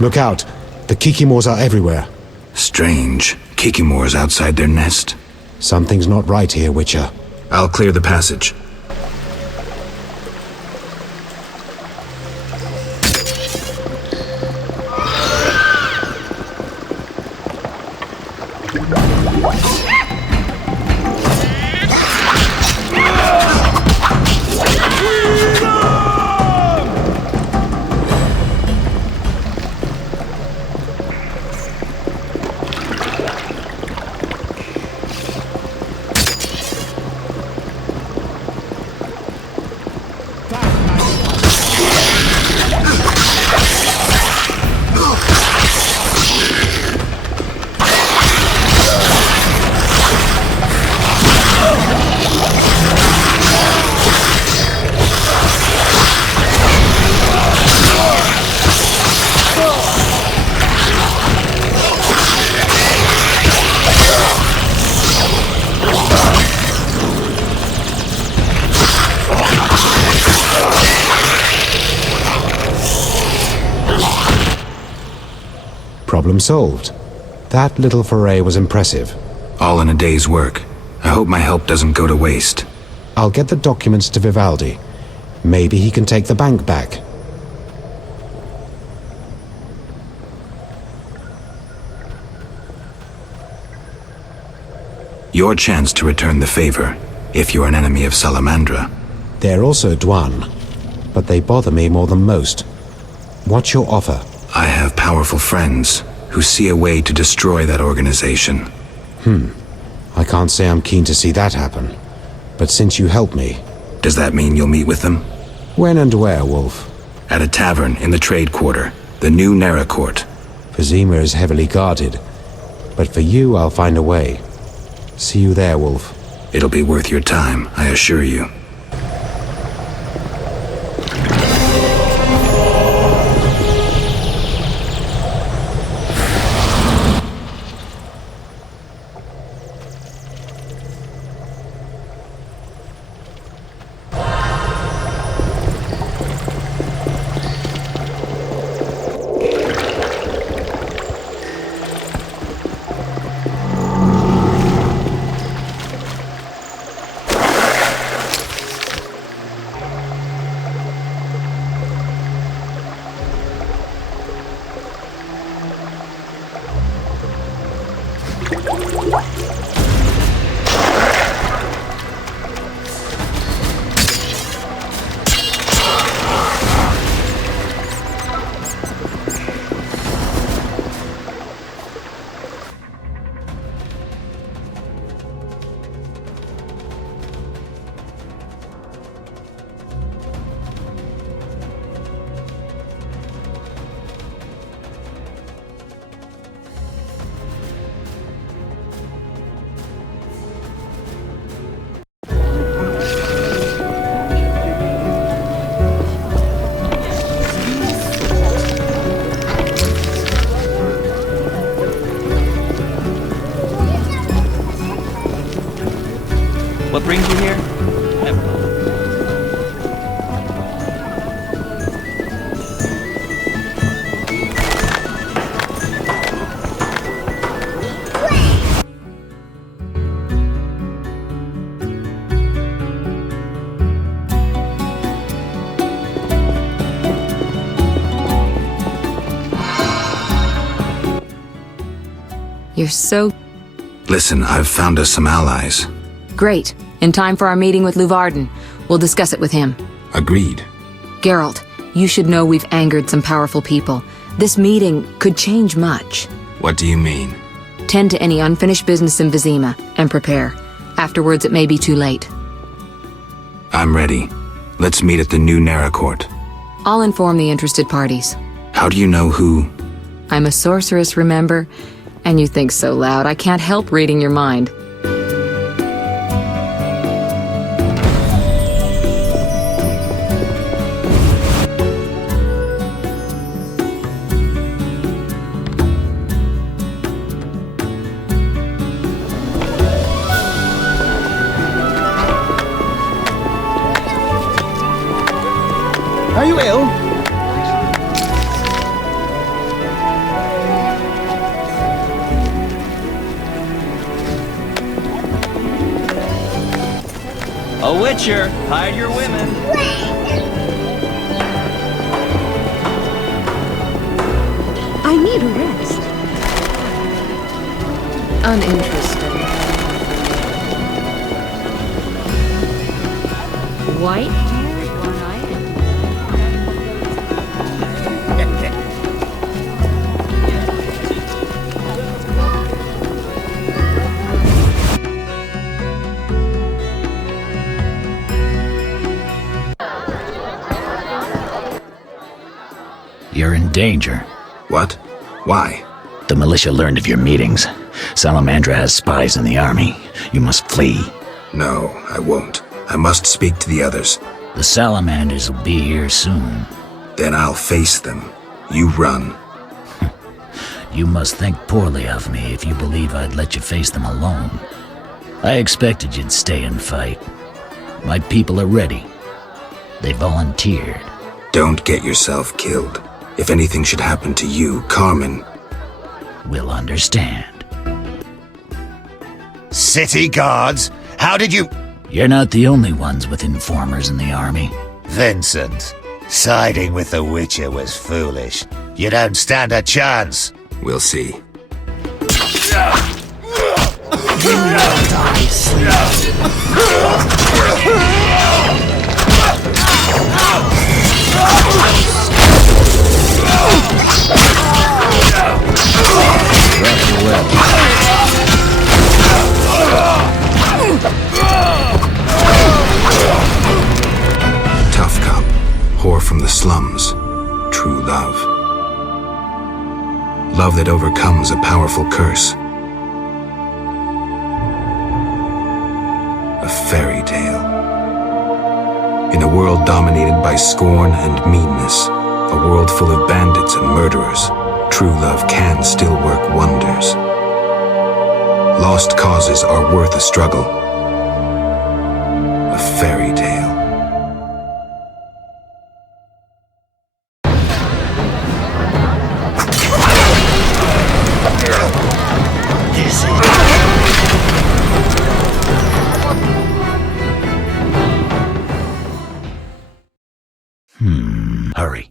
Look out! The Kikimores are everywhere. Strange. Kikimore's outside their nest. Something's not right here, Witcher. I'll clear the passage. Problem solved. That little foray was impressive. All in a day's work. I hope my help doesn't go to waste. I'll get the documents to Vivaldi. Maybe he can take the bank back. Your chance to return the favor, if you're an enemy of Salamandra. They're also Dwan, but they bother me more than most. What's your offer? I have powerful friends who see a way to destroy that organization. I can't say I'm keen to see that happen. But since you helped me... Does that mean you'll meet with them? When and where, Wolf? At a tavern in the trade quarter, the new Nera Court. Vizima is heavily guarded. But for you, I'll find a way. See you there, Wolf. It'll be worth your time, I assure you. What brings you here? Never mind. You're so Listen, I've found us some allies. great. In time for our meeting with Luvarden. We'll discuss it with him. Agreed. Geralt, you should know we've angered some powerful people. This meeting could change much. What do you mean? Tend to any unfinished business in Vizima, and prepare. Afterwards, it may be too late. I'm ready. Let's meet at the new Nara Court. I'll inform the interested parties. How do you know who? I'm a sorceress, remember? And you think so loud, I can't help reading your mind. Are you ill? A witcher, hide your women. I need a rest. Uninteresting. White hair, one-eyed. You're in danger. What? Why? The militia learned of your meetings. Salamandra has spies in the army. You must flee. No, I won't. I must speak to the others. The Salamanders will be here soon. Then I'll face them. You run. You must think poorly of me if you believe I'd let you face them alone. I expected you'd stay and fight. My people are ready. They volunteered. Don't get yourself killed. If anything should happen to you, Carmen will understand. City guards? How did you... You're not the only ones with informers in the army. Vincent, siding with the Witcher was foolish. You don't stand a chance. We'll see. Tough cop, whore from the slums, true love. Love that overcomes a powerful curse. A fairy tale. In a world dominated by scorn and meanness, a world full of bandits and murderers, true love can still work wonders. Lost causes are worth a struggle. A fairy tale. Hurry.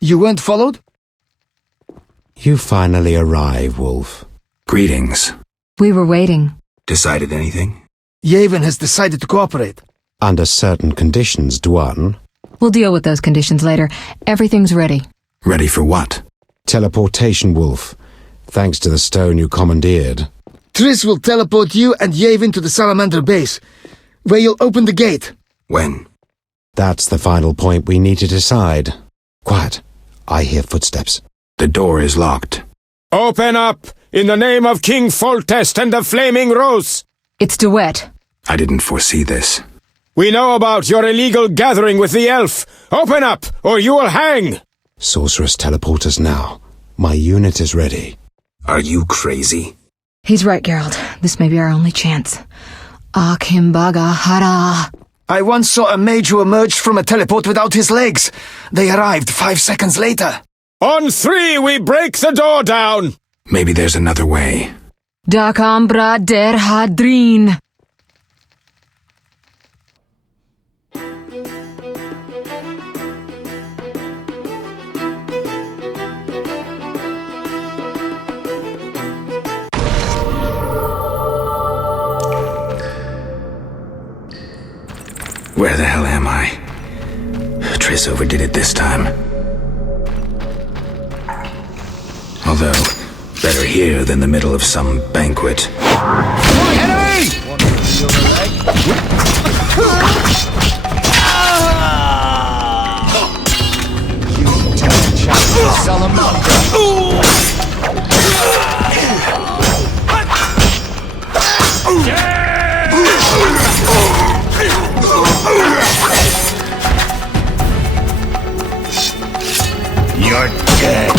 You weren't followed? You finally arrive, Wolf. Greetings. We were waiting. Decided anything? Yavin has decided to cooperate. Under certain conditions, Dwan. We'll deal with those conditions later. Everything's ready. Ready for what? Teleportation, Wolf. Thanks to the stone you commandeered. Triss will teleport you and Yavin to the Salamander base, where you'll open the gate. When? That's the final point we need to decide. Quiet. I hear footsteps. The door is locked. Open up! In the name of King Foltest and the Flaming Rose! It's DeWitt. I didn't foresee this. We know about your illegal gathering with the elf. Open up, or you will hang! Sorceress, teleport us now. My unit is ready. Are you crazy? He's right, Geralt. This may be our only chance. Akimbaga Hara. I once saw a mage who emerged from a teleport without his legs. They arrived 5 seconds later. On 3, we break the door down! Maybe there's another way. Dakambra der Hadrin. Where the hell am I? Triss overdid it this time. Although, better here than the middle of some banquet. Enemy! You're dead.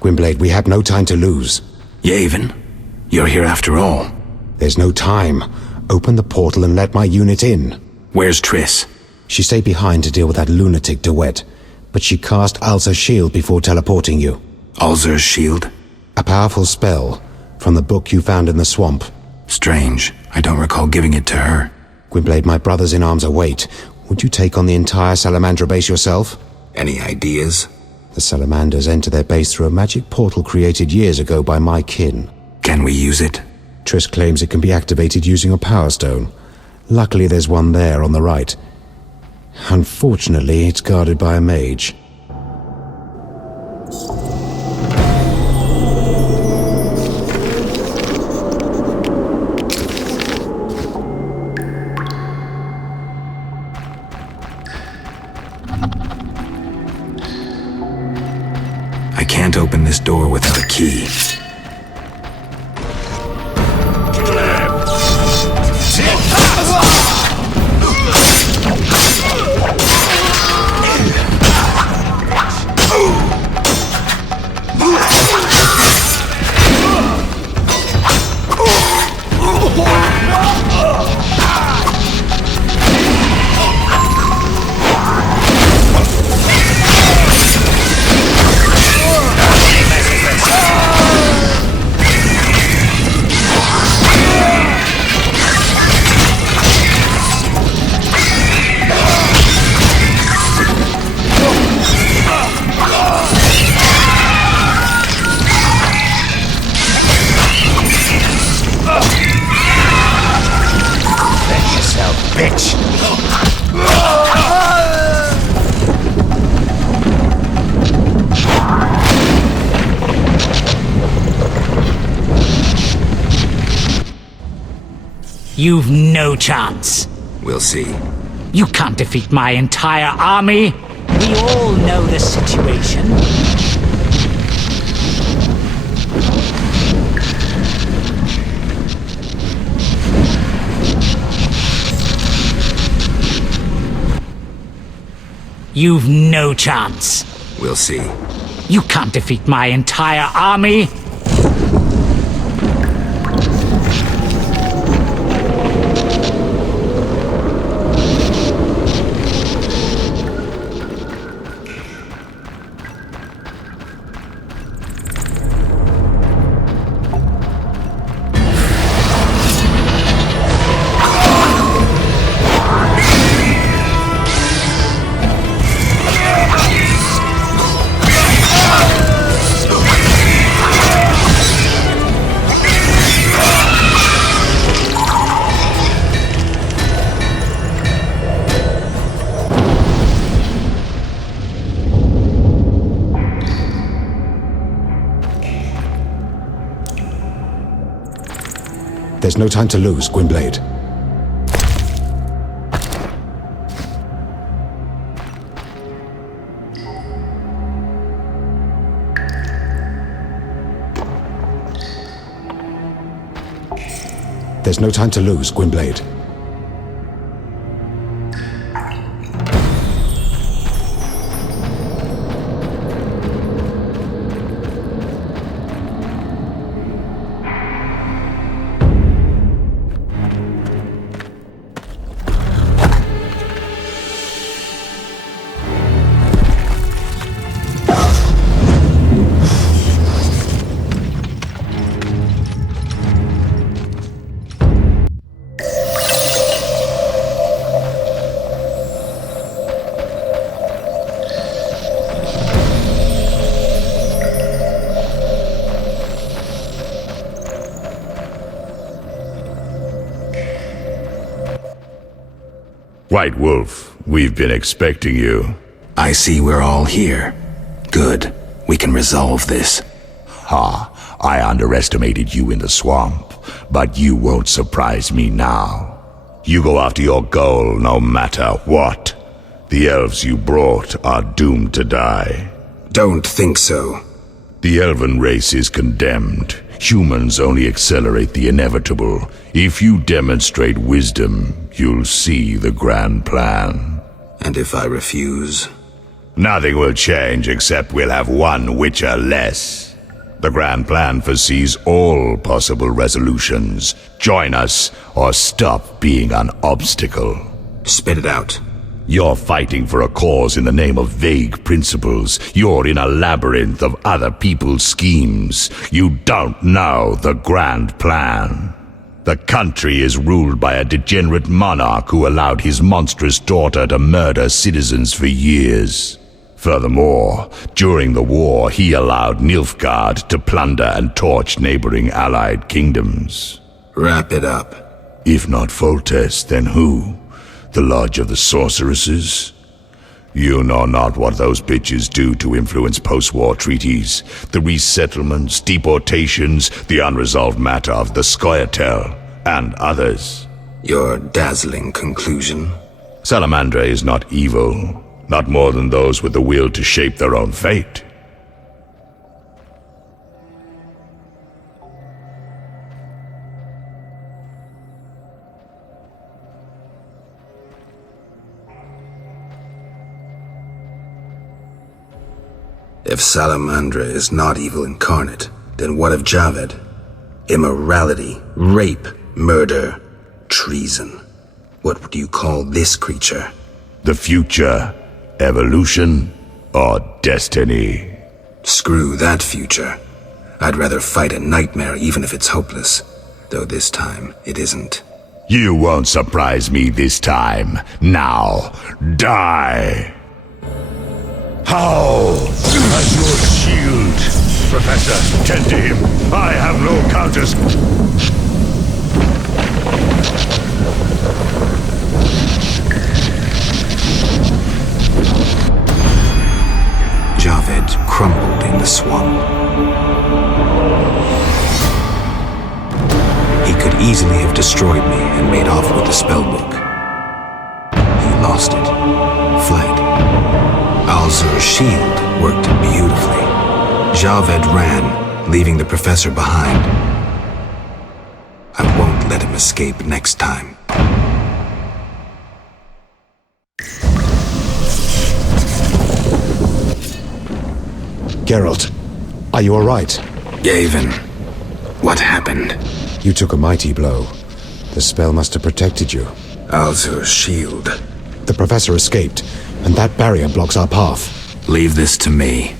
Gwynblade, we have no time to lose. Yavin, you're here after all. There's no time. Open the portal and let my unit in. Where's Triss? She stayed behind to deal with that lunatic DeWitt, but she cast Alzur's shield before teleporting you. Alzur's shield? A powerful spell from the book you found in the swamp. Strange. I don't recall giving it to her. Gwynblade, my brothers in arms await. Would you take on the entire Salamandra base yourself? Any ideas? The Salamanders enter their base through a magic portal created years ago by my kin. Can we use it? Triss claims it can be activated using a power stone. Luckily there's one there on the right. Unfortunately, it's guarded by a mage. I can't open this door without a key. You've no chance. We'll see. You can't defeat my entire army. We all know the situation. You've no chance. We'll see. You can't defeat my entire army. There's no time to lose, Gwynblade. There's no time to lose, Gwynblade. White Wolf, we've been expecting you. I see we're all here. Good. We can resolve this. Ha, I underestimated you in the swamp, but you won't surprise me now. You go after your goal no matter what. The elves you brought are doomed to die. Don't think so. The elven race is condemned. Humans only accelerate the inevitable. If you demonstrate wisdom, you'll see the grand plan. And if I refuse? Nothing will change except we'll have one Witcher less. The grand plan foresees all possible resolutions. Join us or stop being an obstacle. Spit it out. You're fighting for a cause in the name of vague principles. You're in a labyrinth of other people's schemes. You don't know the grand plan. The country is ruled by a degenerate monarch who allowed his monstrous daughter to murder citizens for years. Furthermore, during the war, he allowed Nilfgaard to plunder and torch neighboring allied kingdoms. Wrap it up. If not Foltest, then who? The Lodge of the Sorceresses? You know not what those bitches do to influence post-war treaties, the resettlements, deportations, the unresolved matter of the Scoia'tael, and others. Your dazzling conclusion? Salamandra is not evil, not more than those with the will to shape their own fate. If Salamandra is not evil incarnate, then what of Javed? Immorality, rape, murder, treason. What would you call this creature? The future, evolution, or destiny? Screw that future. I'd rather fight a nightmare even if it's hopeless. Though this time, it isn't. You won't surprise me this time. Now, die! How? As your shield. Professor, tend to him. I have no counters. Javed crumbled in the swamp. He could easily have destroyed me and made off with the spellbook. He lost it, fled. Alzur's shield worked beautifully. Javed ran, leaving the professor behind. I won't let him escape next time. Geralt, are you alright? Yavin, what happened? You took a mighty blow. The spell must have protected you. Alzur's shield. The professor escaped, and that barrier blocks our path. Leave this to me.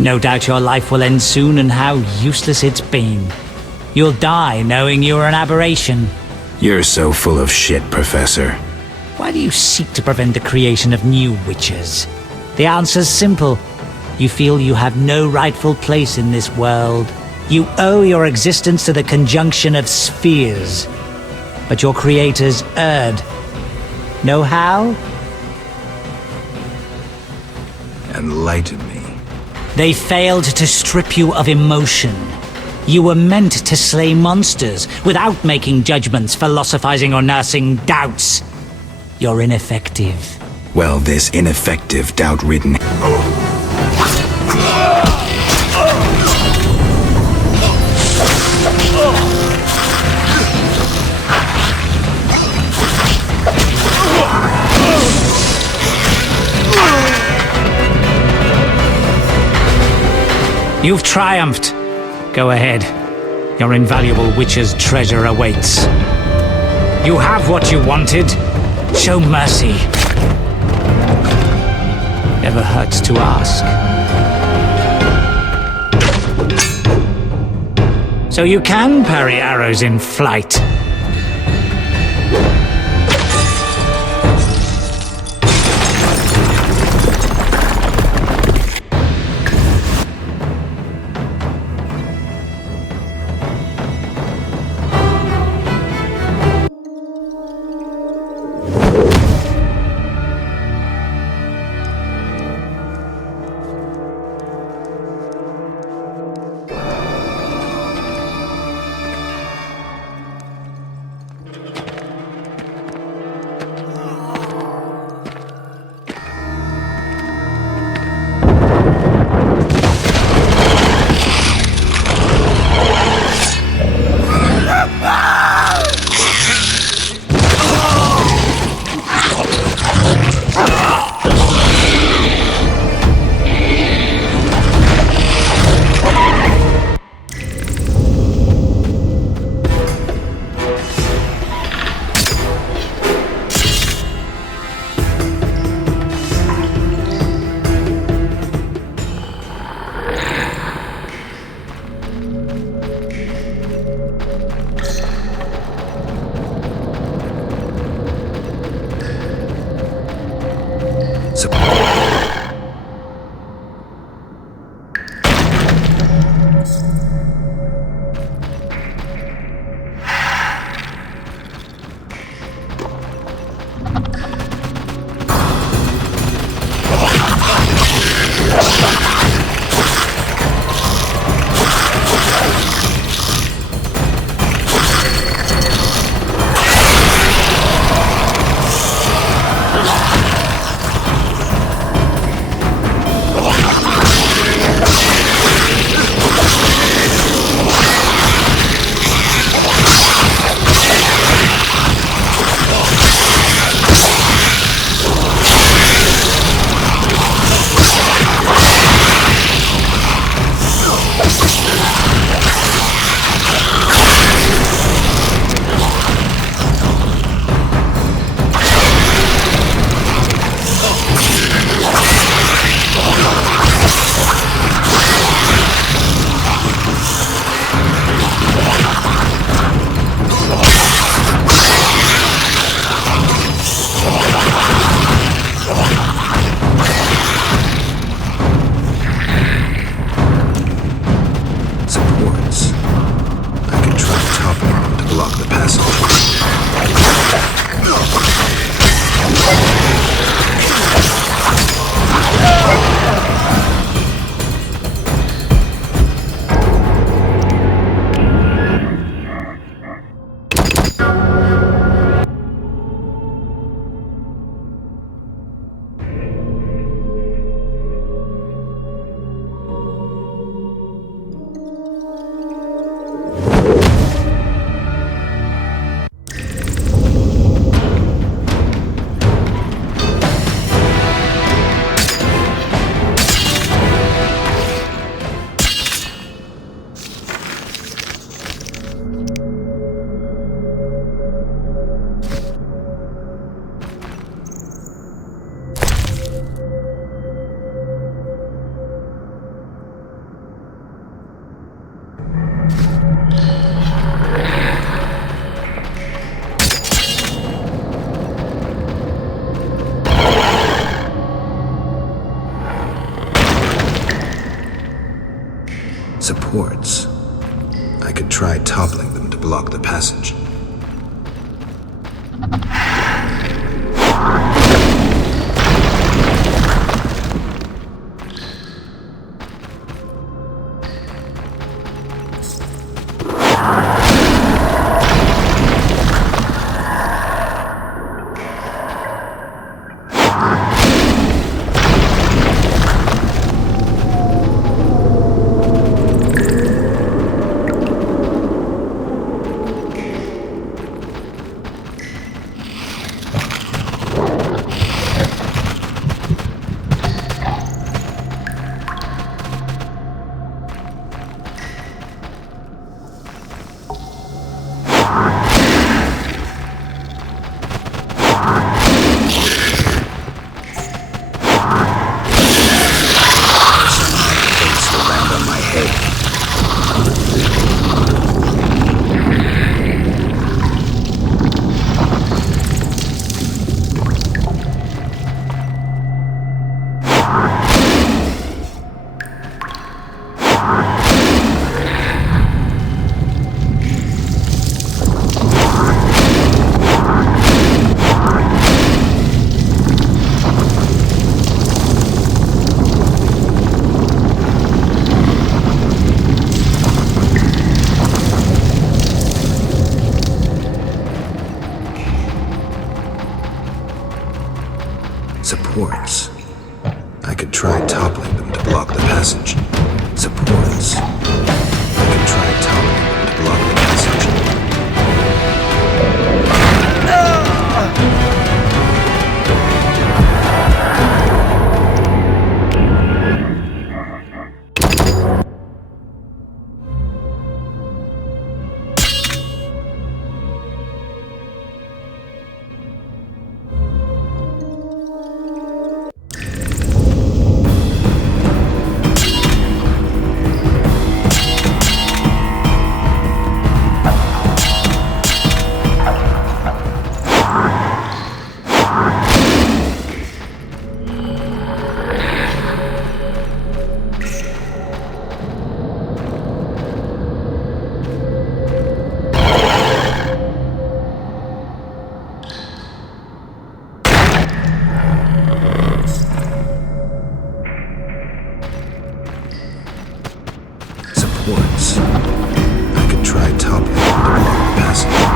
No doubt your life will end soon, and how useless it's been. You'll die knowing you're an aberration. You're so full of shit, Professor. Why do you seek to prevent the creation of new witches? The answer's simple. You feel you have no rightful place in this world. You owe your existence to the conjunction of spheres. But your creators erred. Know how? Enlighten me. They failed to strip you of emotion. You were meant to slay monsters without making judgments, philosophizing, or nursing doubts. You're ineffective. Well, this ineffective, doubt-ridden... You've triumphed. Go ahead. Your invaluable witch's treasure awaits. You have what you wanted. Show mercy. Never hurts to ask. So you can parry arrows in flight. the passage. Supports. I could try toppling them to block the passage. Supports. I could try toppling them to block the passage. I could try toppling them to block the passage.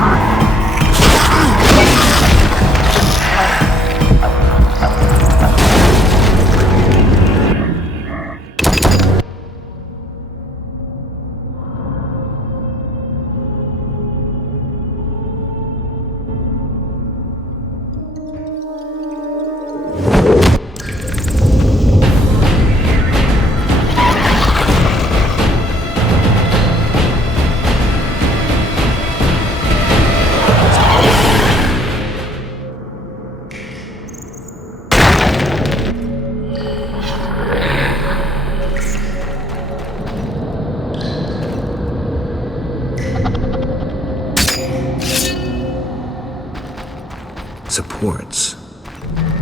Supports.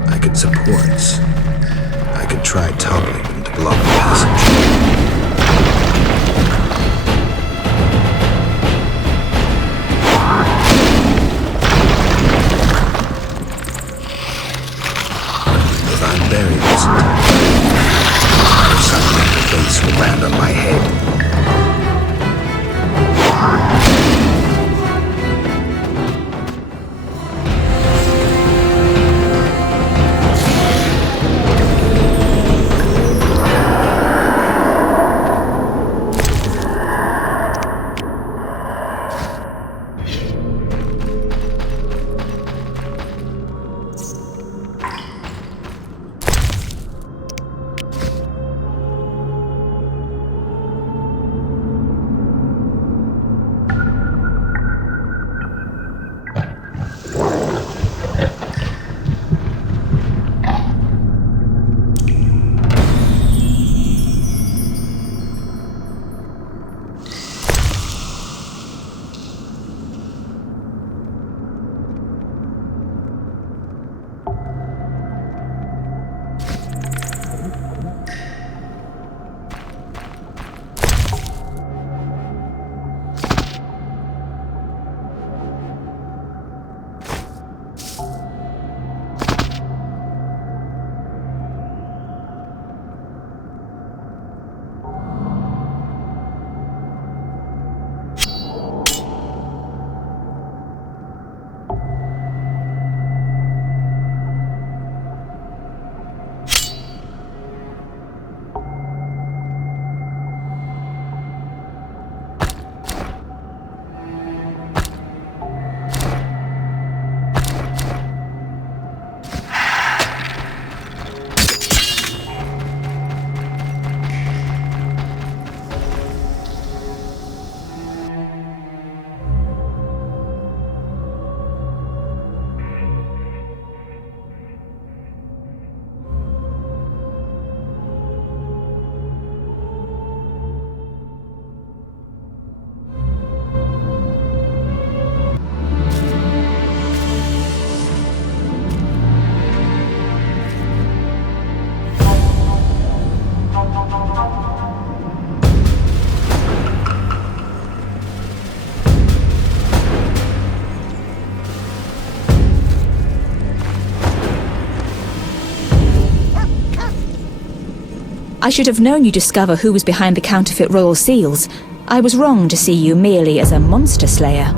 I could supports. I could try toppling them to block the passage. If I'm buried this time, something like the face will land on my head. I should have known you'd discover who was behind the counterfeit royal seals. I was wrong to see you merely as a monster slayer.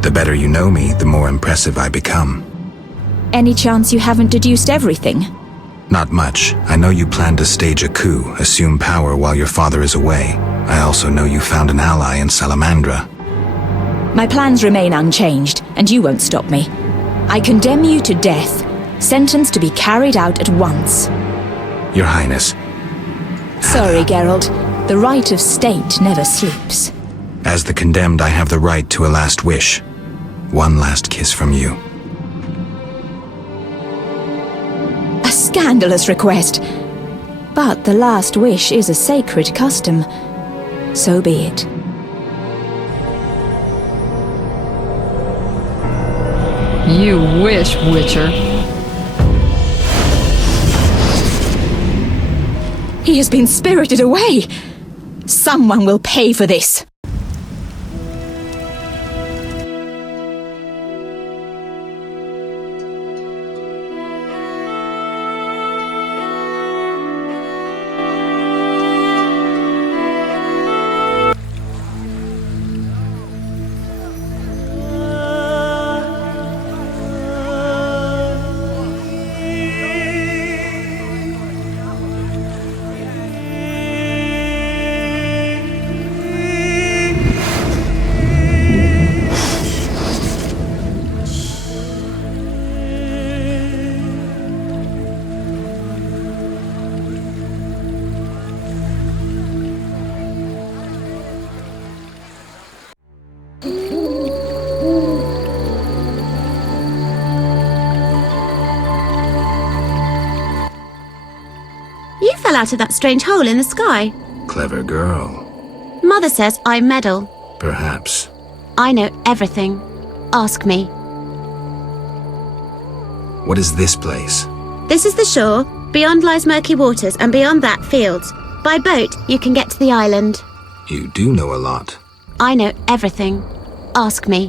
The better you know me, the more impressive I become. Any chance you haven't deduced everything? Not much. I know you plan to stage a coup, assume power while your father is away. I also know you found an ally in Salamandra. My plans remain unchanged, and you won't stop me. I condemn you to death, sentenced to be carried out at once. Your Highness. Sorry, Geralt. The right of state never sleeps. As the condemned, I have the right to a last wish. One last kiss from you. A scandalous request. But the last wish is a sacred custom. So be it. You wish, Witcher. He has been spirited away. Someone will pay for this. You fell out of that strange hole in the sky. Clever girl. Mother says I meddle. Perhaps. I know everything. Ask me. What is this place? This is the shore. Beyond lies murky waters, and beyond that, fields. By boat, you can get to the island. You do know a lot. I know everything. Ask me.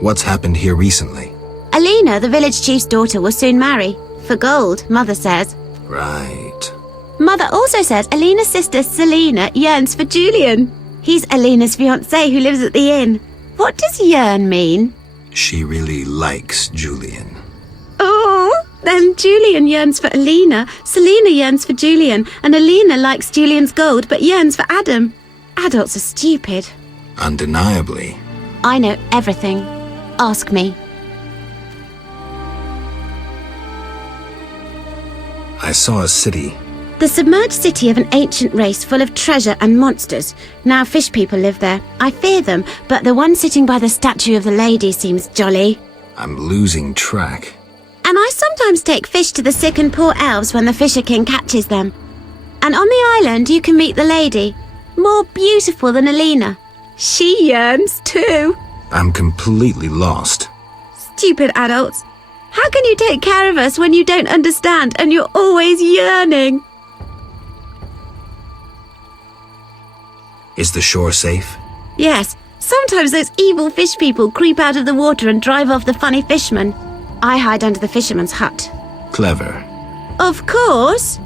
What's happened here recently? Alina, the village chief's daughter, will soon marry. For gold, Mother says. Right. Mother also says Alina's sister, Selena, yearns for Julian. He's Alina's fiancé who lives at the inn. What does yearn mean? She really likes Julian. Oh, then Julian yearns for Alina, Selena yearns for Julian, and Alina likes Julian's gold but yearns for Adam. Adults are stupid. Undeniably. I know everything. Ask me. I saw a city. The submerged city of an ancient race full of treasure and monsters. Now fish people live there. I fear them, but the one sitting by the statue of the lady seems jolly. I'm losing track. And I sometimes take fish to the sick and poor elves when the Fisher King catches them. And on the island you can meet the lady. More beautiful than Alina. She yearns too. I'm completely lost. Stupid adults. How can you take care of us when you don't understand and you're always yearning? Is the shore safe? Yes. Sometimes those evil fish people creep out of the water and drive off the funny fishermen. I hide under the fisherman's hut. Clever. Of course.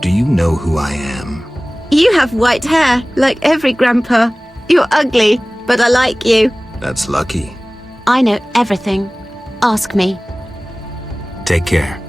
Do you know who I am? You have white hair, like every grandpa. You're ugly, but I like you. That's lucky. I know everything. Ask me. Take care.